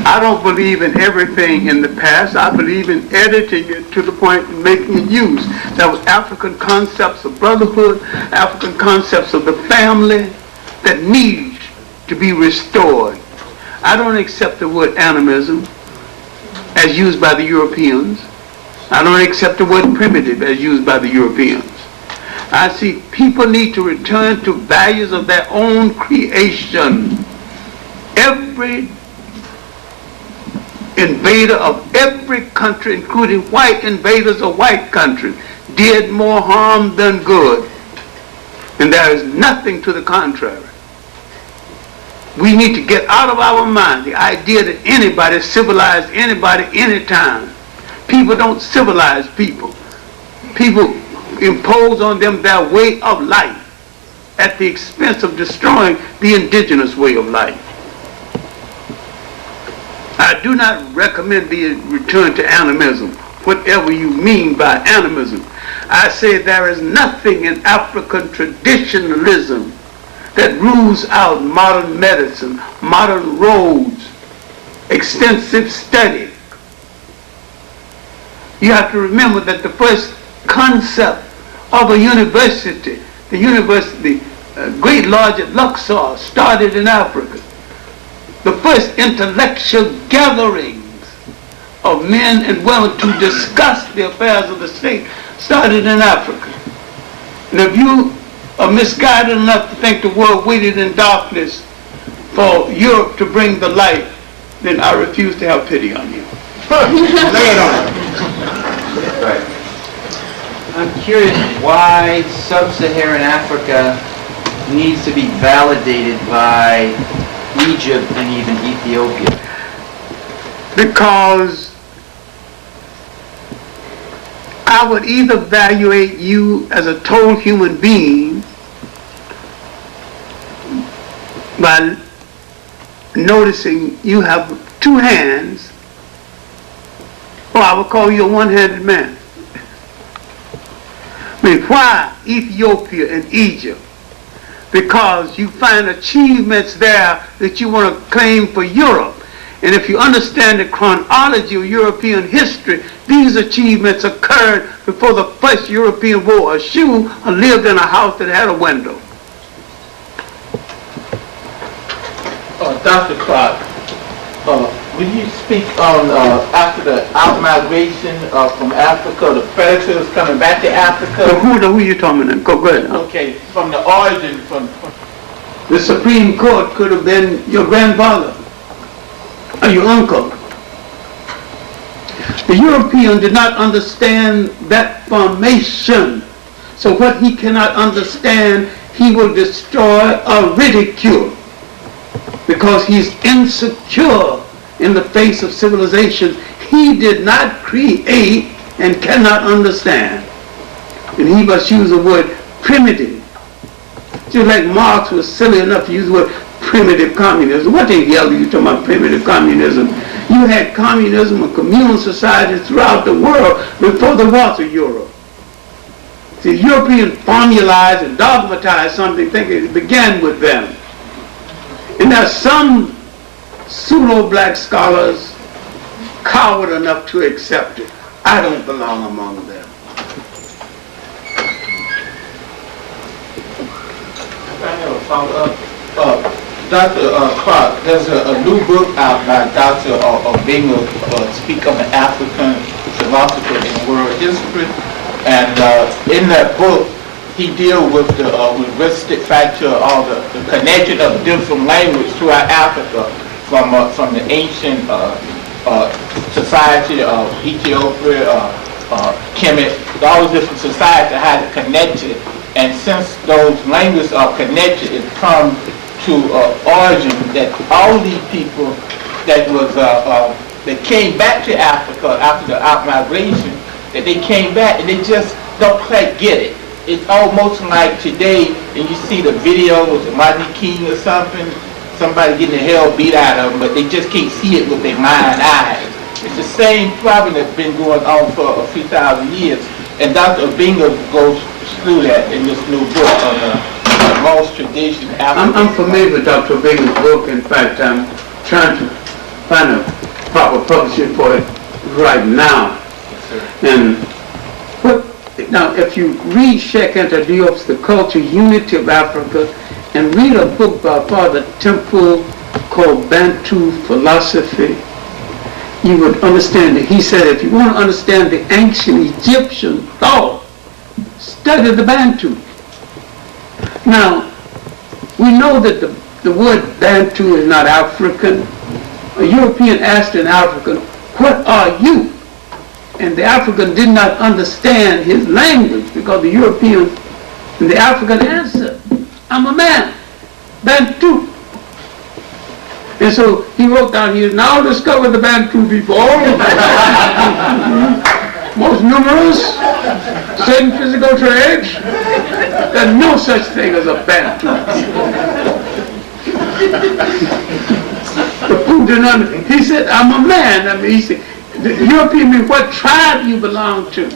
I don't believe in everything in the past. I believe in editing it to the point of making it use. That was African concepts of brotherhood, African concepts of the family that need to be restored. I don't accept the word animism as used by the Europeans. I don't accept the word primitive as used by the Europeans. I see people need to return to values of their own creation. Every invader of every country, including white invaders of white countries, did more harm than good. And there is nothing to the contrary. We need to get out of our mind the idea that anybody civilized anybody anytime. People don't civilize people. People impose on them their way of life at the expense of destroying the indigenous way of life. I do not recommend the return to animism, whatever you mean by animism. I say there is nothing in African traditionalism that rules out modern medicine, modern roads, extensive study. You have to remember that the first concept of a university, the Great Lodge at Luxor, started in Africa. The first intellectual gatherings of men and women to discuss the affairs of the state started in Africa. And if you are misguided enough to think the world waited in darkness for Europe to bring the light, then I refuse to have pity on you. Lay it on. Right. I'm curious why sub-Saharan Africa needs to be validated by Egypt, and even Ethiopia? Because I would either evaluate you as a total human being by noticing you have two hands, or I would call you a one-handed man. I mean, why Ethiopia and Egypt? Because you find achievements there that you want to claim for Europe. And if you understand the chronology of European history, these achievements occurred before the first European wore a shoe or lived in a house that had a window. Dr. Clark, will you speak on after the out-migration from Africa, the predators coming back to Africa? So who you talking about? Go ahead. Okay, from the origin, from The Supreme Court could have been your grandfather or your uncle. The European did not understand that formation. So what he cannot understand, he will destroy or ridicule, because he's insecure in the face of civilization he did not create and cannot understand. And he must use the word primitive. Just like Marx was silly enough to use the word primitive communism. What the hell are you talking about primitive communism? You had communism and communal societies throughout the world before there was a Europe. See, Europeans formalized and dogmatized something thinking it began with them. And there are some pseudo-black scholars coward enough to accept it. I don't belong among them. I have a follow-up. Dr. Clark, there's a new book out by Dr. Bingham, Speak on the African Philosopher in World History. And in that book, he deals with the linguistic factor of the connection of different languages throughout Africa, from the ancient society of Ethiopia, Kemet, all those different societies, how they connected. And since those languages are connected, it comes to origin that all these people that came back to Africa after the out-migration, that they came back and they just don't quite get it. It's almost like today, and you see the video with Martin King or something, somebody getting the hell beat out of them, but they just can't see it with their mind eyes. It's the same problem that's been going on for a few thousand years. And Dr. Bingham goes through that in this new book on the lost tradition. I'm familiar with Dr. Bingham's book. In fact, I'm trying to find a proper publisher for it right now. And now, if you read Cheikh Anta Diop's The Culture Unity of Africa, and read a book by Father Temple called Bantu Philosophy, you would understand that he said if you want to understand the ancient Egyptian thought, study the Bantu. Now, we know that the word Bantu is not African. A European asked an African, "What are you?" And the African did not understand his language, because the European and the African answered, "I'm a man, Bantu." And so he wrote down, he has now discovered the Bantu people, most numerous, certain physical traits. There's no such thing as a Bantu people. He said, "I'm a man." I mean, he said, the European mean, what tribe you belong to?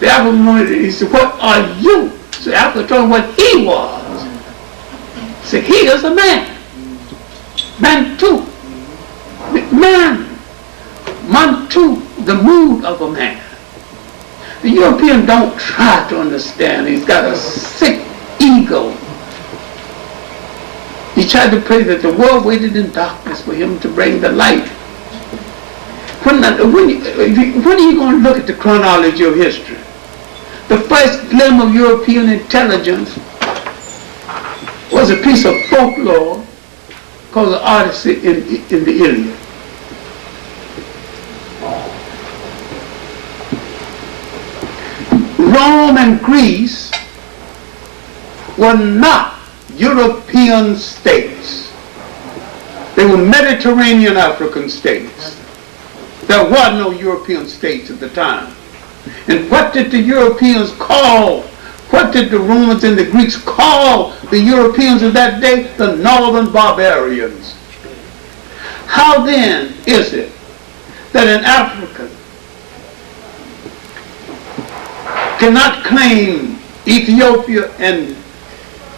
The African, he said, "What are you?" So Africa told him what he was. He said, "He is a man. Bantu, man, Mantu, the mood of a man." The European don't try to understand. He's got a sick ego. He tried to pray that the world waited in darkness for him to bring the light. When are you going to look at the chronology of history? The first glimmer of European intelligence was a piece of folklore called the Odyssey in the Iliad. Rome and Greece were not European states. They were Mediterranean African states. There were no European states at the time. And what did the Europeans call, what did the Romans and the Greeks call the Europeans of that day? The northern barbarians. How then is it that an African cannot claim Ethiopia and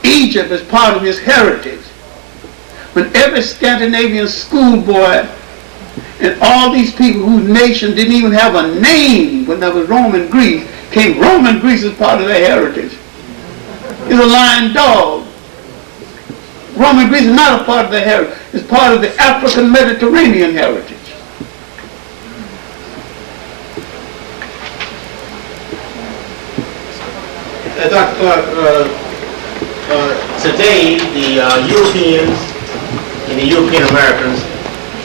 Egypt as part of his heritage when every Scandinavian schoolboy and all these people whose nation didn't even have a name when there was Roman Greece, came Roman Greece as part of their heritage? It's a lying dog. Roman Greece is not a part of their heritage. It's part of the African Mediterranean heritage. Dr. Clark, today the Europeans and the European Americans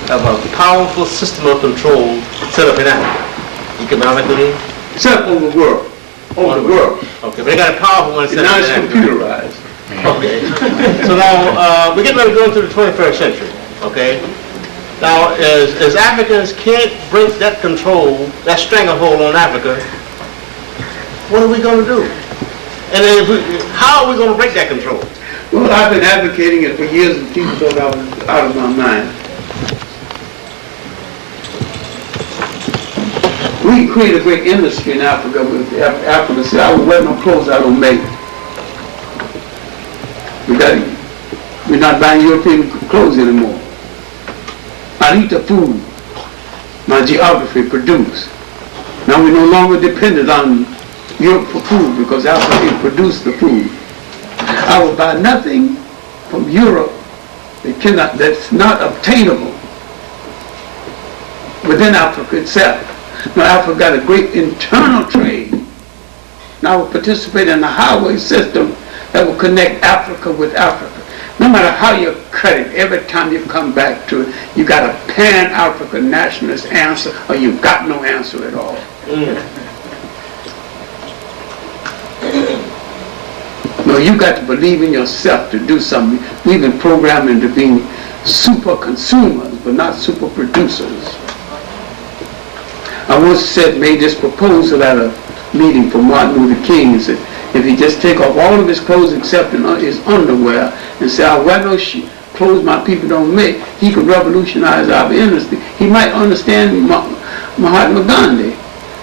have a powerful system of control set up in Africa, economically. Except over the world. Over the world. Okay, but they got a powerful one set Now up it's in Africa. computerized. Okay. So now we're getting ready to go into the 21st century. Okay. Now, as Africans can't break that control, that stranglehold on Africa, what are we going to do? And then how are we going to break that control? Well, I've been advocating it for years and people thought I was out of my mind. We create a great industry in Africa. With Africa said, I will wear no clothes I don't make. We're not buying European clothes anymore. I eat the food my geography produced. Now we're no longer dependent on Europe for food because Africa produced the food. I will buy nothing from Europe that's not obtainable within Africa itself. Now Africa got a great internal trade. Now we participate in a highway system that will connect Africa with Africa. No matter how you cut it, every time you come back to it, you got a pan-African nationalist answer or you've got no answer at all. No, you got to believe in yourself to do something. We've been programmed into being super consumers, but not super producers. I once made this proposal at a meeting for Martin Luther King and said, if he just take off all of his clothes except his underwear and say, I wear no clothes my people don't make, he could revolutionize our industry. He might understand Mahatma Gandhi.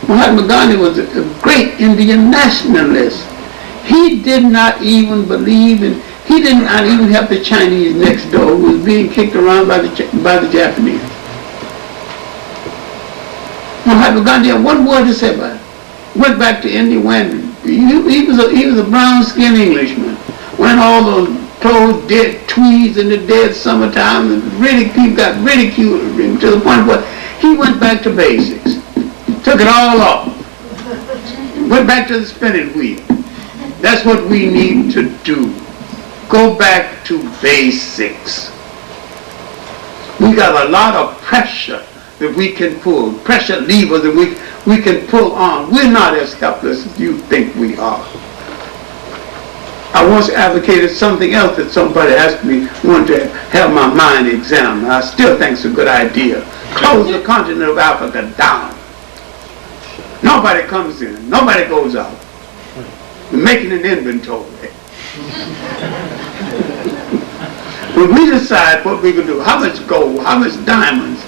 Mahatma Gandhi was a great Indian nationalist. He did not even believe in, he did not even help the Chinese next door who was being kicked around by the Japanese. Mahatma Gandhi had one word to say about it. Went back to India when he was a brown-skinned Englishman. When all those clothes, dead tweeds in the dead summertime, and people got ridiculed him to the point where he went back to basics. Took it all off. Went back to the spinning wheel. That's what we need to do. Go back to basics. We got a lot of pressure that we can pull, pressure levers that we can pull on. We're not as helpless as you think we are. I once advocated something else that somebody asked me, wanted to have my mind examined. I still think it's a good idea. Close the continent of Africa down. Nobody comes in, nobody goes out. We're making an inventory. When we decide what we're going to do, how much gold, how much diamonds,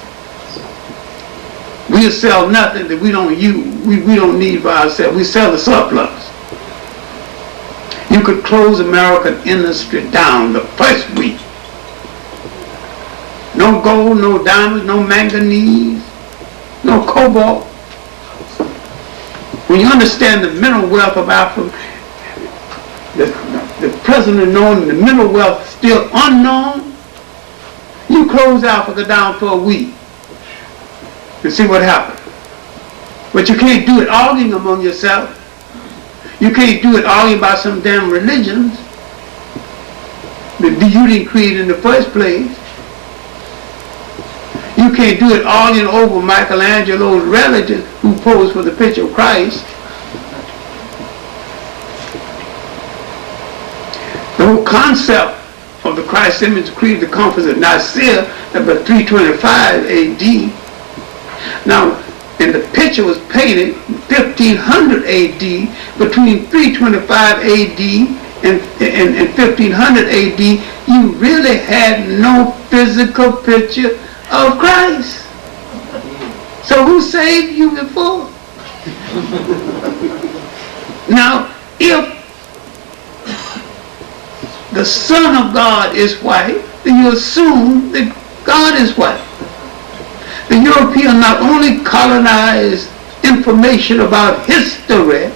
we'll sell nothing that we don't use, we don't need for ourselves. We sell the surplus. You could close American industry down the first week. No gold, no diamonds, no manganese, no cobalt. When you understand the mineral wealth of Africa, the president known and the mineral wealth still unknown, you close Africa down for a week and see what happens. But you can't do it arguing among yourself. You can't do it arguing about some damn religions that you didn't create in the first place. You can't do it arguing over Michelangelo's relative who posed for the picture of Christ. The whole concept of the Christ image creed, the conference at Nicaea, about 325 AD. Now, and the picture was painted in 1500 AD. Between 325 AD and 1500 AD, you really had no physical picture of Christ. So who saved you before? Now, if the Son of God is white, then you assume that God is white. The European not only colonized information about history,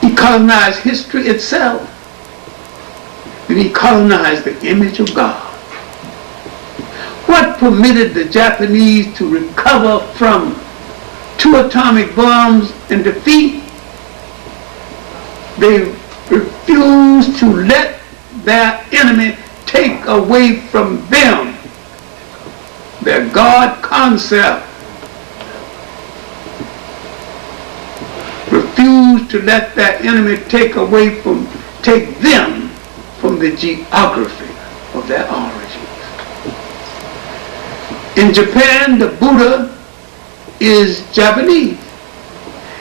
he colonized history itself. And he colonized the image of God. What permitted the Japanese to recover from 2 atomic bombs and defeat? They refused to let their enemy take away from them their God concept. Refused to let their enemy take them from the geography of their origins. In Japan, the Buddha is Japanese.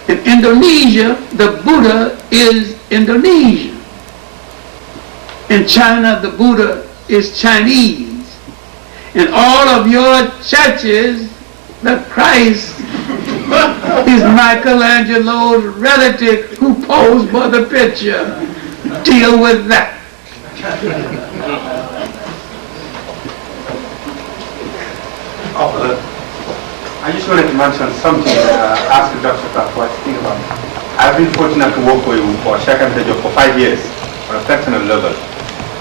In Indonesia, the Buddha is Indonesian. In China, the Buddha is Chinese. In all of your churches, the Christ is Michelangelo's relative who posed for the picture. Deal with that. I just wanted to mention something, ask Dr. Clark what to think about. I've been fortunate to work with you for Cheikh Anta Diop for 5 years on a personal level.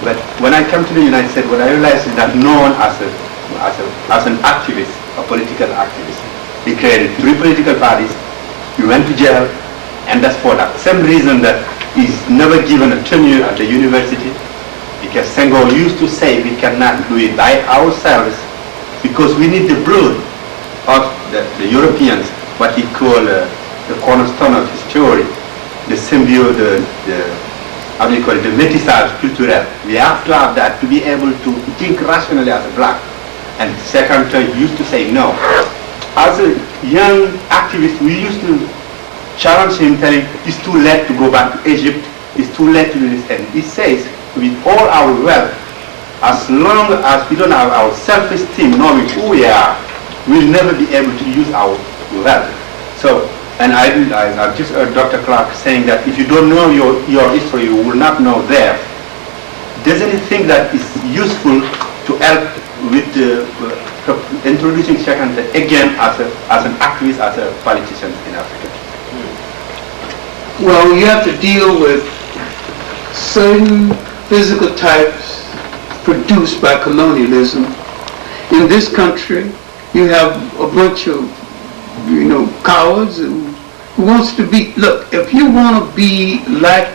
But when I came to the United States, what I realized is that no one as an activist, a political activist. He created 3 political parties, he went to jail, and that's for that same reason that he's never given a tenure at the university, because Senghor used to say we cannot do it by ourselves because we need the blood of the Europeans, what he called the cornerstone of his theory, the symbiote, how do you call it, the métissage culturel. We have to have that to be able to think rationally as a black. And Cheikh Anta used to say no. As a young activist, we used to challenge him, telling it's too late to go back to Egypt, it's too late to do this. And he says, with all our wealth, as long as we don't have our self-esteem, knowing who we are, we'll never be able to use our wealth. So, and I just heard Dr. Clark saying that if you don't know your history, you will not know theirs. Doesn't he think that it's useful to help with introducing Cheikh Anta again as an activist, as a politician in Africa? Well, you have to deal with certain physical types produced by colonialism. In this country, you have a bunch of, cowards who wants to be, look, if you want to be like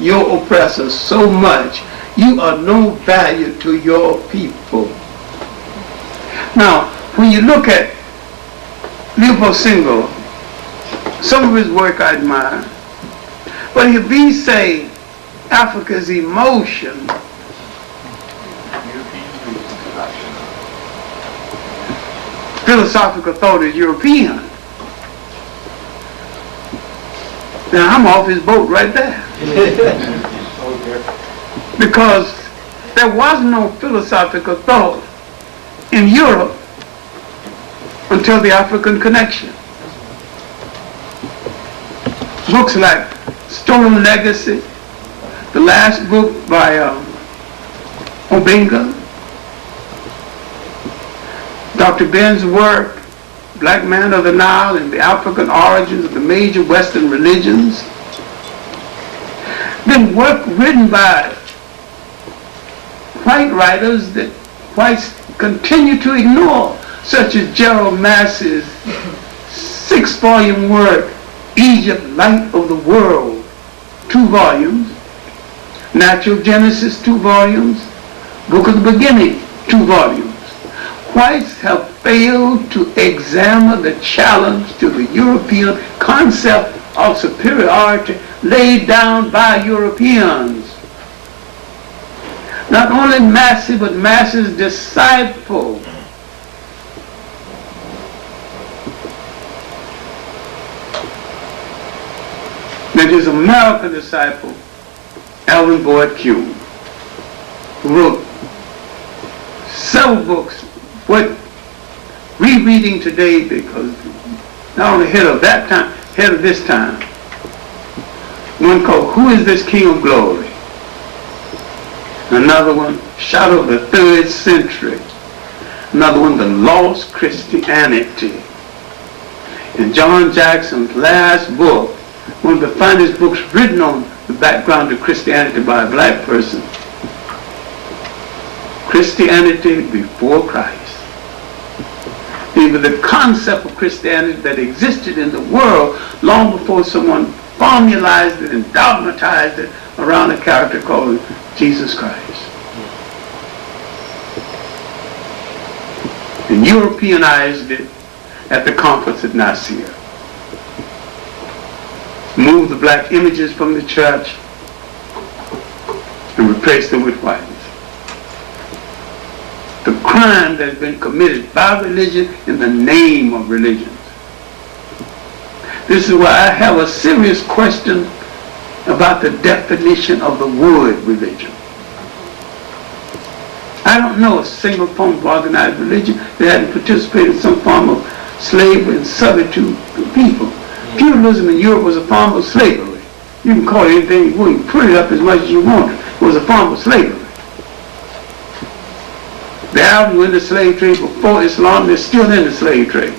your oppressor so much, you are no value to your people. Now, when you look at Leopold Senghor, some of his work I admire, but if we say Africa's emotion, philosophical thought is European, then I'm off his boat right there. Because there was no philosophical thought in Europe until the African Connection. Books like Stolen Legacy, the last book by Obenga, Dr. Ben's work, Black Man of the Nile and the African Origins of the Major Western Religions, then work written by white writers that whites continue to ignore, such as Gerald Massey's 6-volume work, Egypt, Light of the World, 2 volumes, Natural Genesis, 2 volumes, Book of the Beginning, 2 volumes. Whites have failed to examine the challenge to the European concept of superiority laid down by Europeans. Not only massive, but masses disciple. That is American disciple, Alvin Boyd Kuhn, who wrote several books, what rereading today, because not only ahead of that time, ahead of this time. One called Who is This King of Glory? Another one, Shadow of the Third Century. Another one, The Lost Christianity. And John Jackson's last book, one of the finest books written on the background of Christianity by a black person, Christianity Before Christ. Even the concept of Christianity that existed in the world long before someone formalized it and dogmatized it around a character called Jesus Christ. And Europeanized it at the conference at Nicaea. Moved the black images from the church and replaced them with whiteness. The crime that has been committed by religion in the name of religion. This is why I have a serious question about the definition of the word religion. I don't know a single form of organized religion that hadn't participated in some form of slavery and servitude to people. Feudalism in Europe was a form of slavery. You can call it anything you want, you put it up as much as you want. It was a form of slavery. The Arabs were in the slave trade before Islam, they're still in the slave trade.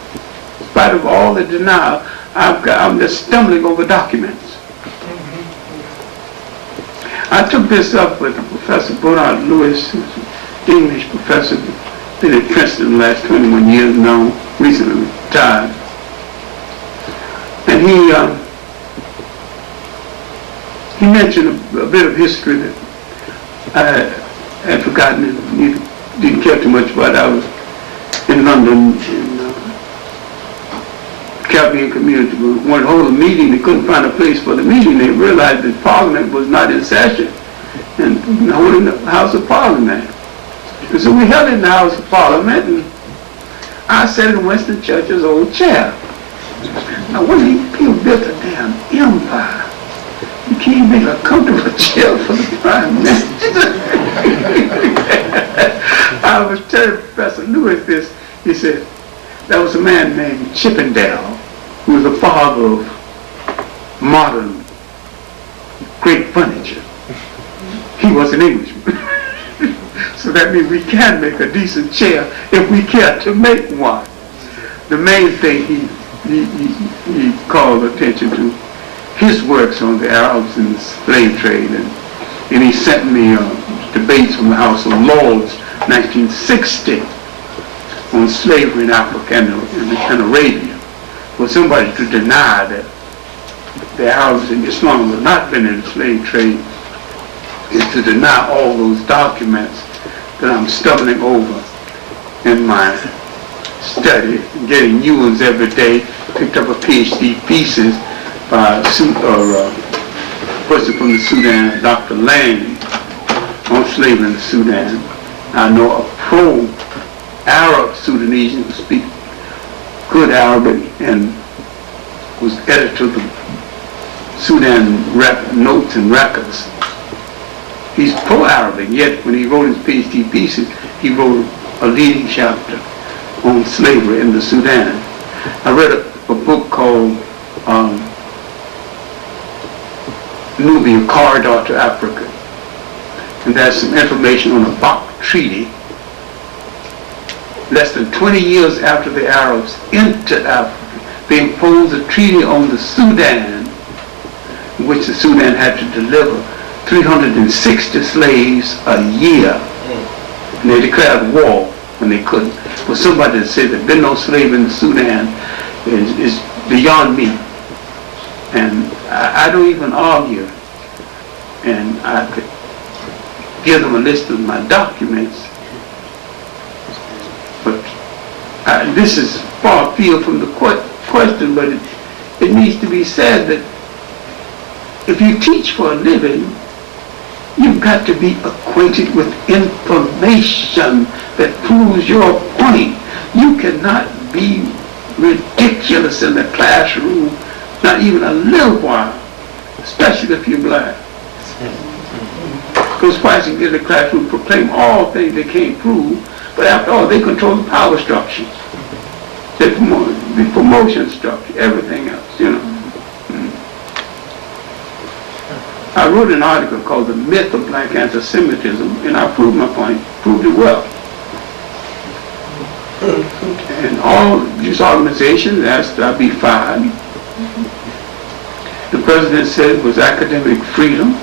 In spite of all the denial, I'm just stumbling over documents. I took this up with Professor Bernard Lewis, who's an English professor, been at Princeton the last 21 years now, recently retired. And he mentioned a bit of history that I had forgotten and didn't care too much about. I was in London in the Caribbean community. We wanted to hold a meeting. They couldn't find a place for the meeting. They realized that Parliament was not in session and holding the House of Parliament. And so we held it in the House of Parliament, and I sat in Winston Churchill's old chair. Now, when these people built a damn empire, you can't make a comfortable chair for the Prime Minister. I was telling Professor Lewis this. He said, there was a man named Chippendale, who was the father of modern great furniture. He was an Englishman. So that means we can make a decent chair if we care to make one. The main thing he called attention to his works on the Arabs and the slave trade, and he sent me debates from the House of Lords, 1960, on slavery in Africa and Arabia. For somebody to deny that the Arabs and Islam have not been in the slave trade is to deny all those documents that I'm stumbling over in my study, getting new ones every day. Picked up a PhD thesis by a person from the Sudan, Dr. Lang, on slavery in the Sudan. I know a pro-Arab Sudanese who speaks good Arabic and was editor of the Sudan Notes and Records. He's pro-Arabic, yet when he wrote his PhD thesis, he wrote a leading chapter on slavery in the Sudan. I read a book called Nubia, Corridor to Africa. And there's some information on the Bach Treaty. Less than 20 years after the Arabs entered Africa, they imposed a treaty on the Sudan, in which the Sudan had to deliver 360 slaves a year. And they declared war when they couldn't. For somebody to say there's been no slave in the Sudan is beyond me. And I don't even argue. And I could give them a list of my documents. But this is far afield from the question, but it needs to be said that if you teach for a living, You've got to be acquainted with information that proves your point. You cannot be ridiculous in the classroom, not even a little while, especially if you're black. Because whites can get in the classroom, proclaim all things they can't prove, but after all, they control the power structure, the promotion structure, everything else, you know. I wrote an article called The Myth of Black Anti-Semitism, and I proved my point, proved it well. And all these organizations asked that I be fired. The president said it was academic freedom.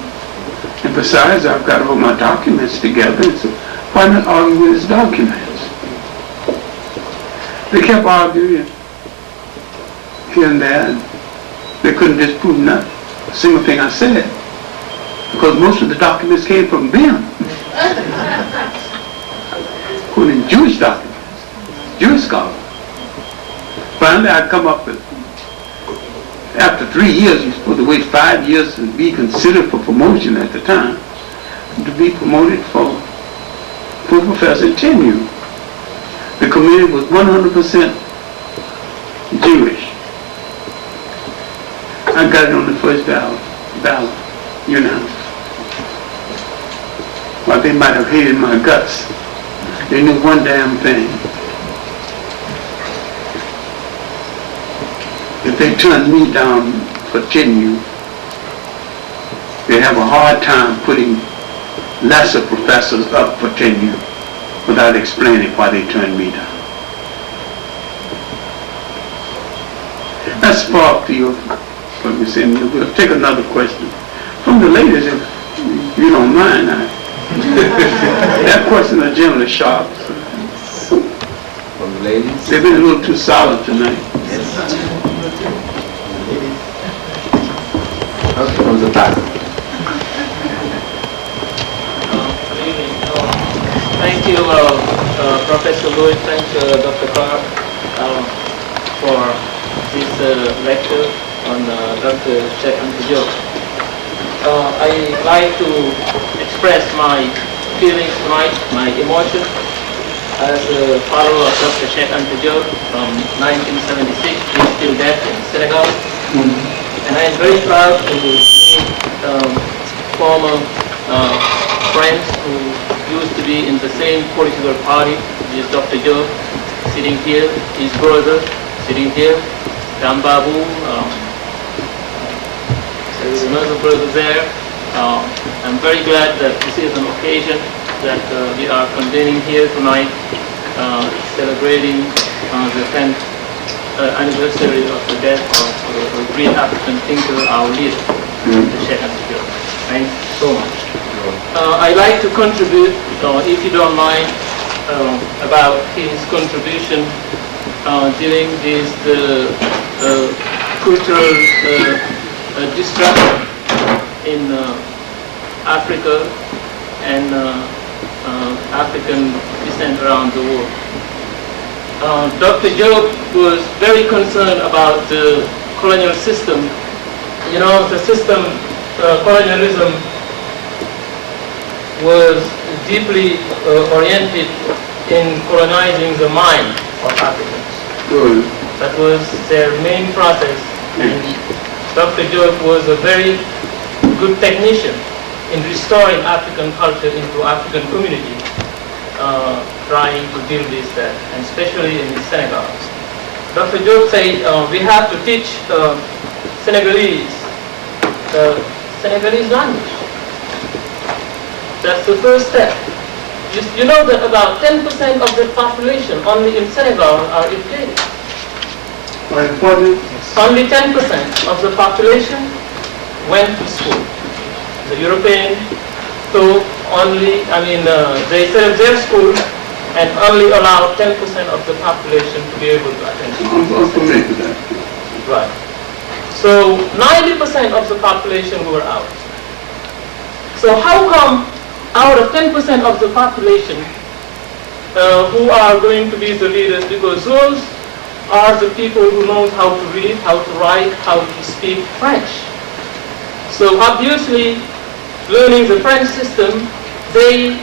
And besides, I've got all my documents together, and so why not argue with his documents? They kept arguing here and there, and they couldn't disprove nothing, a single thing I said, because most of the documents came from them, including Jewish documents, Jewish scholars. Finally, I come up with, after 3 years, you're supposed to wait 5 years to be considered for promotion at the time, to be promoted for full professor in tenure. The committee was 100% Jewish. I got it on the first ballot, you know. While they might have hated my guts, they knew one damn thing. If they turn me down for tenure, they have a hard time putting lesser professors up for tenure without explaining why they turned me down. That's spark to you. Let me say, we'll take another question from the ladies, if you don't mind. That question is generally sharp. From the ladies? They've been a little too solid tonight. Okay, from the back. Thank you, Professor Lloyd. Thank you, Dr. Clark, for this lecture on Dr. Cheikh Anta Diop. I like to express my feelings tonight, my emotion, as a follower of Dr. Cheikh Anta Diop from 1976. He's still dead in Senegal. And I am very proud to meet former friends who used to be in the same political party. This is Dr. Diop sitting here, his brother sitting here, Dambabu. There is another brother there. I'm very glad that this is an occasion that we are convening here tonight, celebrating the 10th anniversary of the death of a great African thinker, our leader, Dr. Cheikh Anta Diop. Thanks so much. I'd like to contribute, if you don't mind, about his contribution during this cultural destruction in Africa and African descent around the world. Dr. Diop was very concerned about the colonial system. You know, the system, colonialism, was deeply oriented in colonizing the mind of Africans. Good. That was their main process. And Dr. Diop was a very good technician in restoring African culture into African community, trying to deal with that, and especially in Senegal. Dr. Diop said we have to teach Senegalese language. That's the first step. You know that about 10% of the population only in Senegal are educated. Only 10% of the population went to school. The European took only, they set up their school and only allowed 10% of the population to be able to attend school. I'm familiar with that. Right. So 90% of the population were out. So how come out of 10% of the population who are going to be the leaders? Because those are the people who know how to read, how to write, how to speak French. So obviously learning the French system, they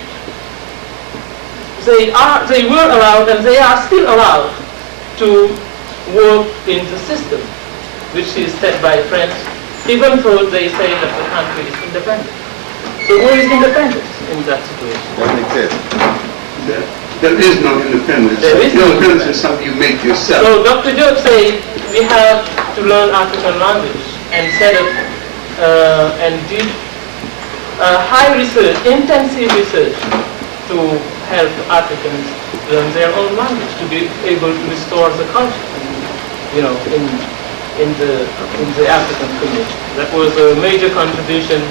were allowed and they are still allowed to work in the system, which is set by France, even though they say that the country is independent. So where is independence in that situation? Doesn't exist. There is no independence. There is no Independence is something you make yourself. So Dr. Diop said we have to learn African language and set up and did high research, intensive research to help Africans learn their own language, to be able to restore the culture, in the African community. That was a major contribution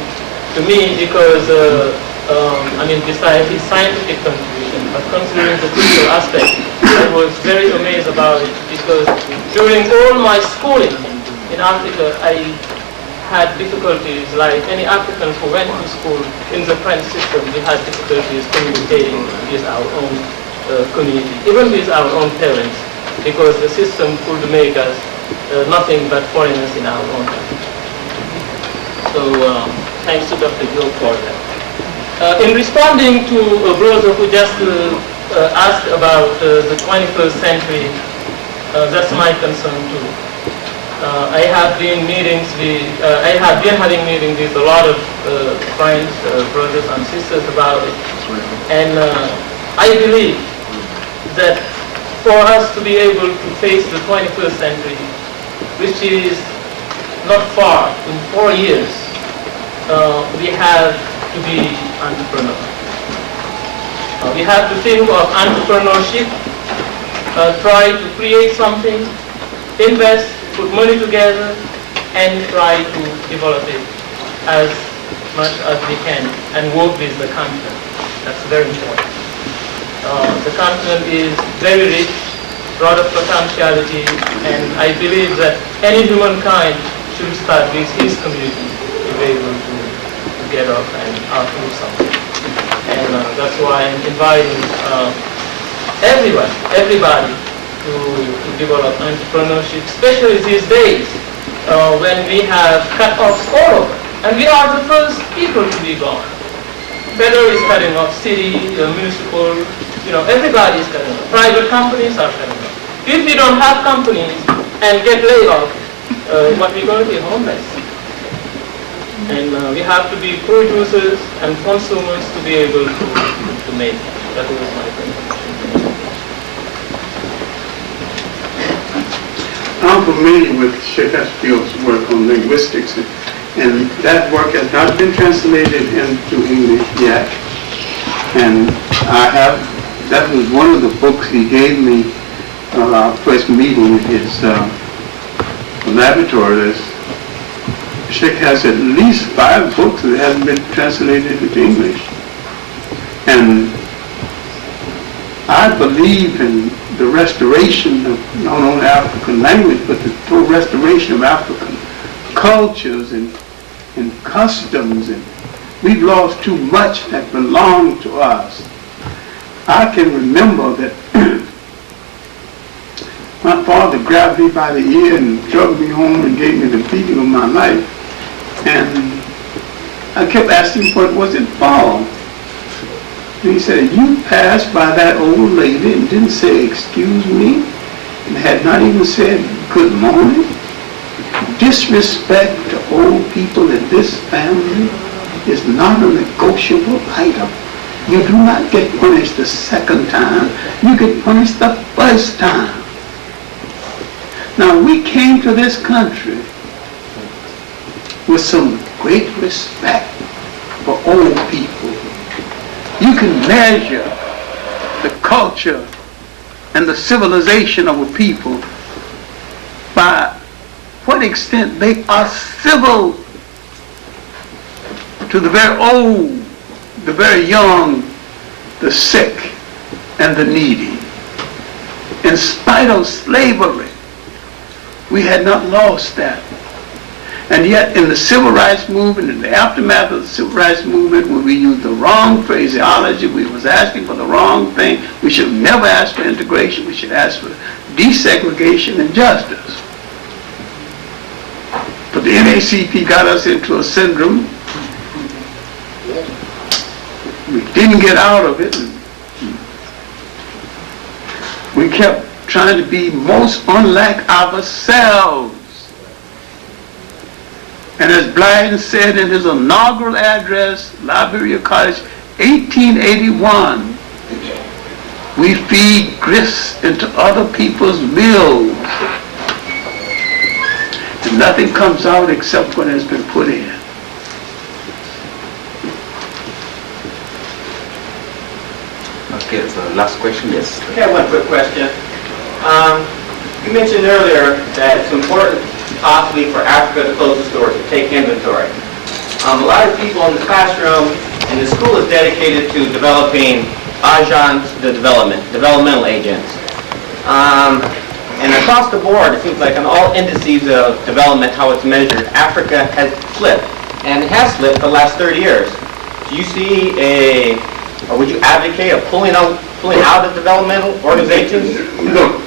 to me because, besides his scientific contribution, but considering the cultural aspect, I was very amazed about it because during all my schooling in Africa, I had difficulties like any Africans who went to school in the French system. We had difficulties communicating with our own community, even with our own parents, because the system could make us nothing but foreigners in our own country. So thanks to Dr. Diop for that. In responding to a brother who just asked about the 21st century, that's my concern too. I have been having meetings with a lot of friends, brothers and sisters about it, and I believe that for us to be able to face the 21st century, which is not far, in 4 years, we have to be entrepreneurs. We have to think of entrepreneurship, try to create something, invest, put money together, and try to develop it as much as we can and work with the continent. That's very important. The continent is very rich, lot of potentiality, and I believe that any humankind should start with his community to be able to get up and do something. And that's why I'm inviting everybody to develop entrepreneurship, especially these days when we have cut-offs all over. And we are the first people to be gone. Federal is cutting off, city, municipal, everybody is cutting off. Private companies are cutting off. If we don't have companies and get laid off, what we're going to be homeless. And we have to be producers and consumers to be able to make it. That was my contribution. I'm familiar with Cheikh Anta Diop's work on linguistics, and that work has not been translated into English yet. And that was one of the books he gave me our first meeting at his laboratory. Cheikh has at least 5 books that haven't been translated into English. And I believe in the restoration of not only African language, but the full restoration of African cultures and customs. And we've lost too much that belonged to us. I can remember that my father grabbed me by the ear and drugged me home and gave me the beating of my life. And I kept asking what was it for? And he said, you passed by that old lady and didn't say excuse me, and had not even said good morning. Disrespect to old people in this family is not a negotiable item. You do not get punished the second time, you get punished the first time. Now, we came to this country with some great respect for old people. You can measure the culture and the civilization of a people by what extent they are civil to the very old, the very young, the sick, and the needy. In spite of slavery, we had not lost that. And yet in the civil rights movement, in the aftermath of the civil rights movement, when we used the wrong phraseology, we was asking for the wrong thing. We should never ask for integration. We should ask for desegregation and justice. But the NACP got us into a syndrome We didn't get out of it. We kept trying to be most unlike ourselves. And as Blyden said in his inaugural address, Liberia College, 1881, we feed grist into other people's mills. And nothing comes out except what has been put in. Okay, so last question, yes. I have one quick question. You mentioned earlier that it's important possibly for Africa to close the stores, to take inventory. A lot of people in the classroom and the school is dedicated to developing agents de development, developmental agents. And across the board, it seems like on all indices of development, how it's measured, Africa has flipped, and it has flipped for the last 30 years. Do you see or would you advocate a pulling out of developmental organizations? Look,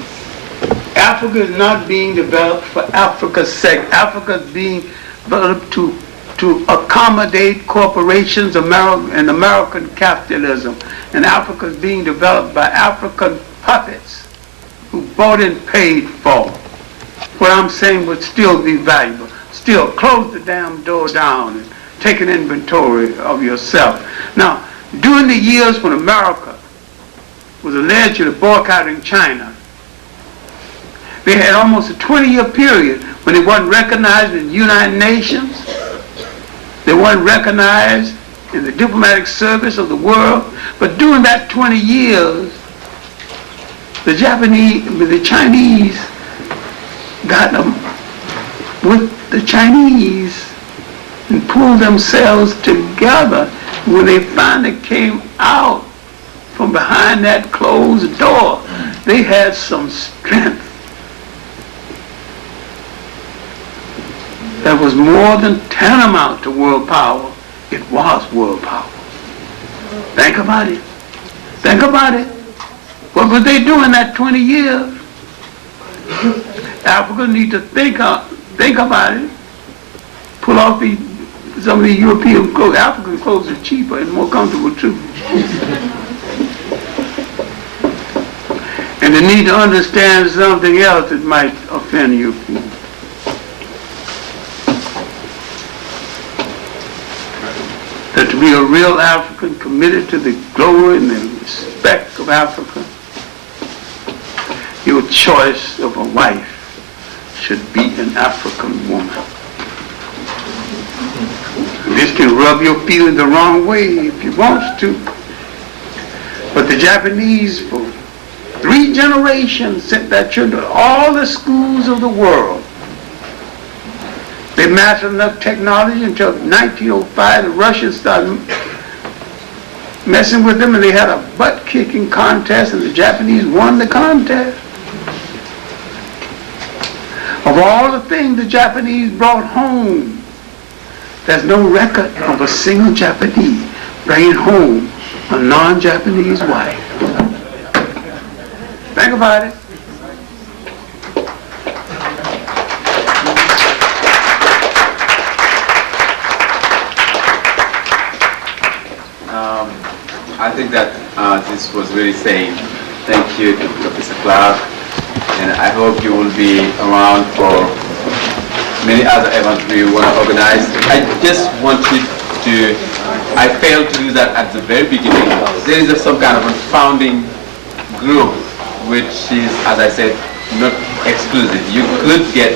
Africa is not being developed for Africa's sake. Africa is being developed to accommodate corporations and American capitalism. And Africa is being developed by African puppets who bought and paid for. What I'm saying would still be valuable. Still, close the damn door down and take an inventory of yourself. Now, during the years when America was allegedly boycotting China, they had almost a 20-year period when they wasn't recognized in the United Nations. They weren't recognized in the diplomatic service of the world. But during that 20 years, the Chinese got them with the Chinese and pulled themselves together. When they finally came out from behind that closed door, they had some strength that was more than tantamount to world power. It was world power. Think about it. Think about it. What was they doing that 20 years? Africa need to think about it. Pull off some of the European clothes. African clothes are cheaper and more comfortable too. And they need to understand something else that might offend you. That to be a real African committed to the glory and the respect of Africa, your choice of a wife should be an African woman. This can rub your feelings the wrong way if you want to. But the Japanese, for 3 generations, sent their children to all the schools of the world. They mastered enough technology until 1905, the Russians started messing with them, and they had a butt-kicking contest, and the Japanese won the contest. Of all the things the Japanese brought home, there's no record of a single Japanese bringing home a non-Japanese wife. Think about it. I think that this was really saying thank you to Professor Clark, and I hope you will be around for many other events we want to organize. I just wanted to, I failed to do that at the very beginning. There is some kind of a founding group, which is, as I said, not exclusive. You could get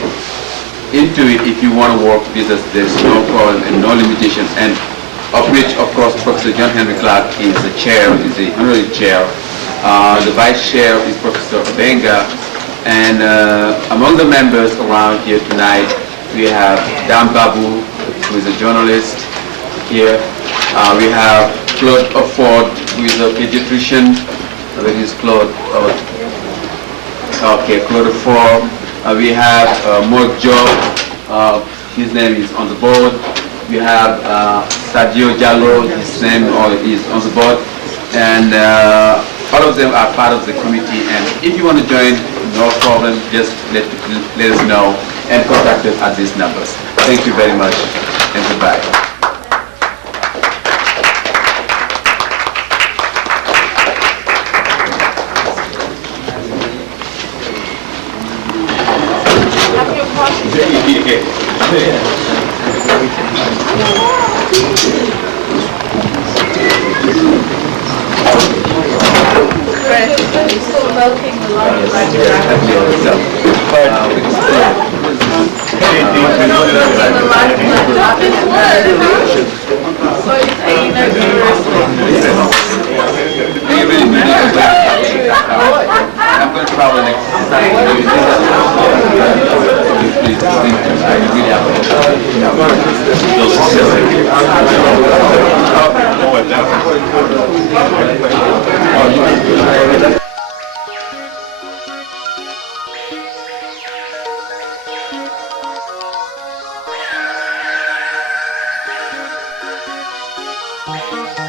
into it if you want to work with us. There's no problem and no limitations, and of which, of course, Professor John Henry Clark is the chair, is the honorary chair. The vice chair is Professor Benga, and among the members around here tonight, we have Dan Babu, who is a journalist here. We have Claude Offord, who is a pediatrician. Where is Claude? Okay, Claude Offord. We have Mark Job, his name is on the board. We have Sadio Jallo, his name is on the board. And all of them are part of the committee. And if you want to join, no problem, just let us know and contact us at these numbers. Thank you very much, and goodbye. invoking the light of Thank you very much for yourself. So you're taking no seriously. You really mean it. I'm going to travel next Saturday. Please, thank you. I really appreciate it. Thank you.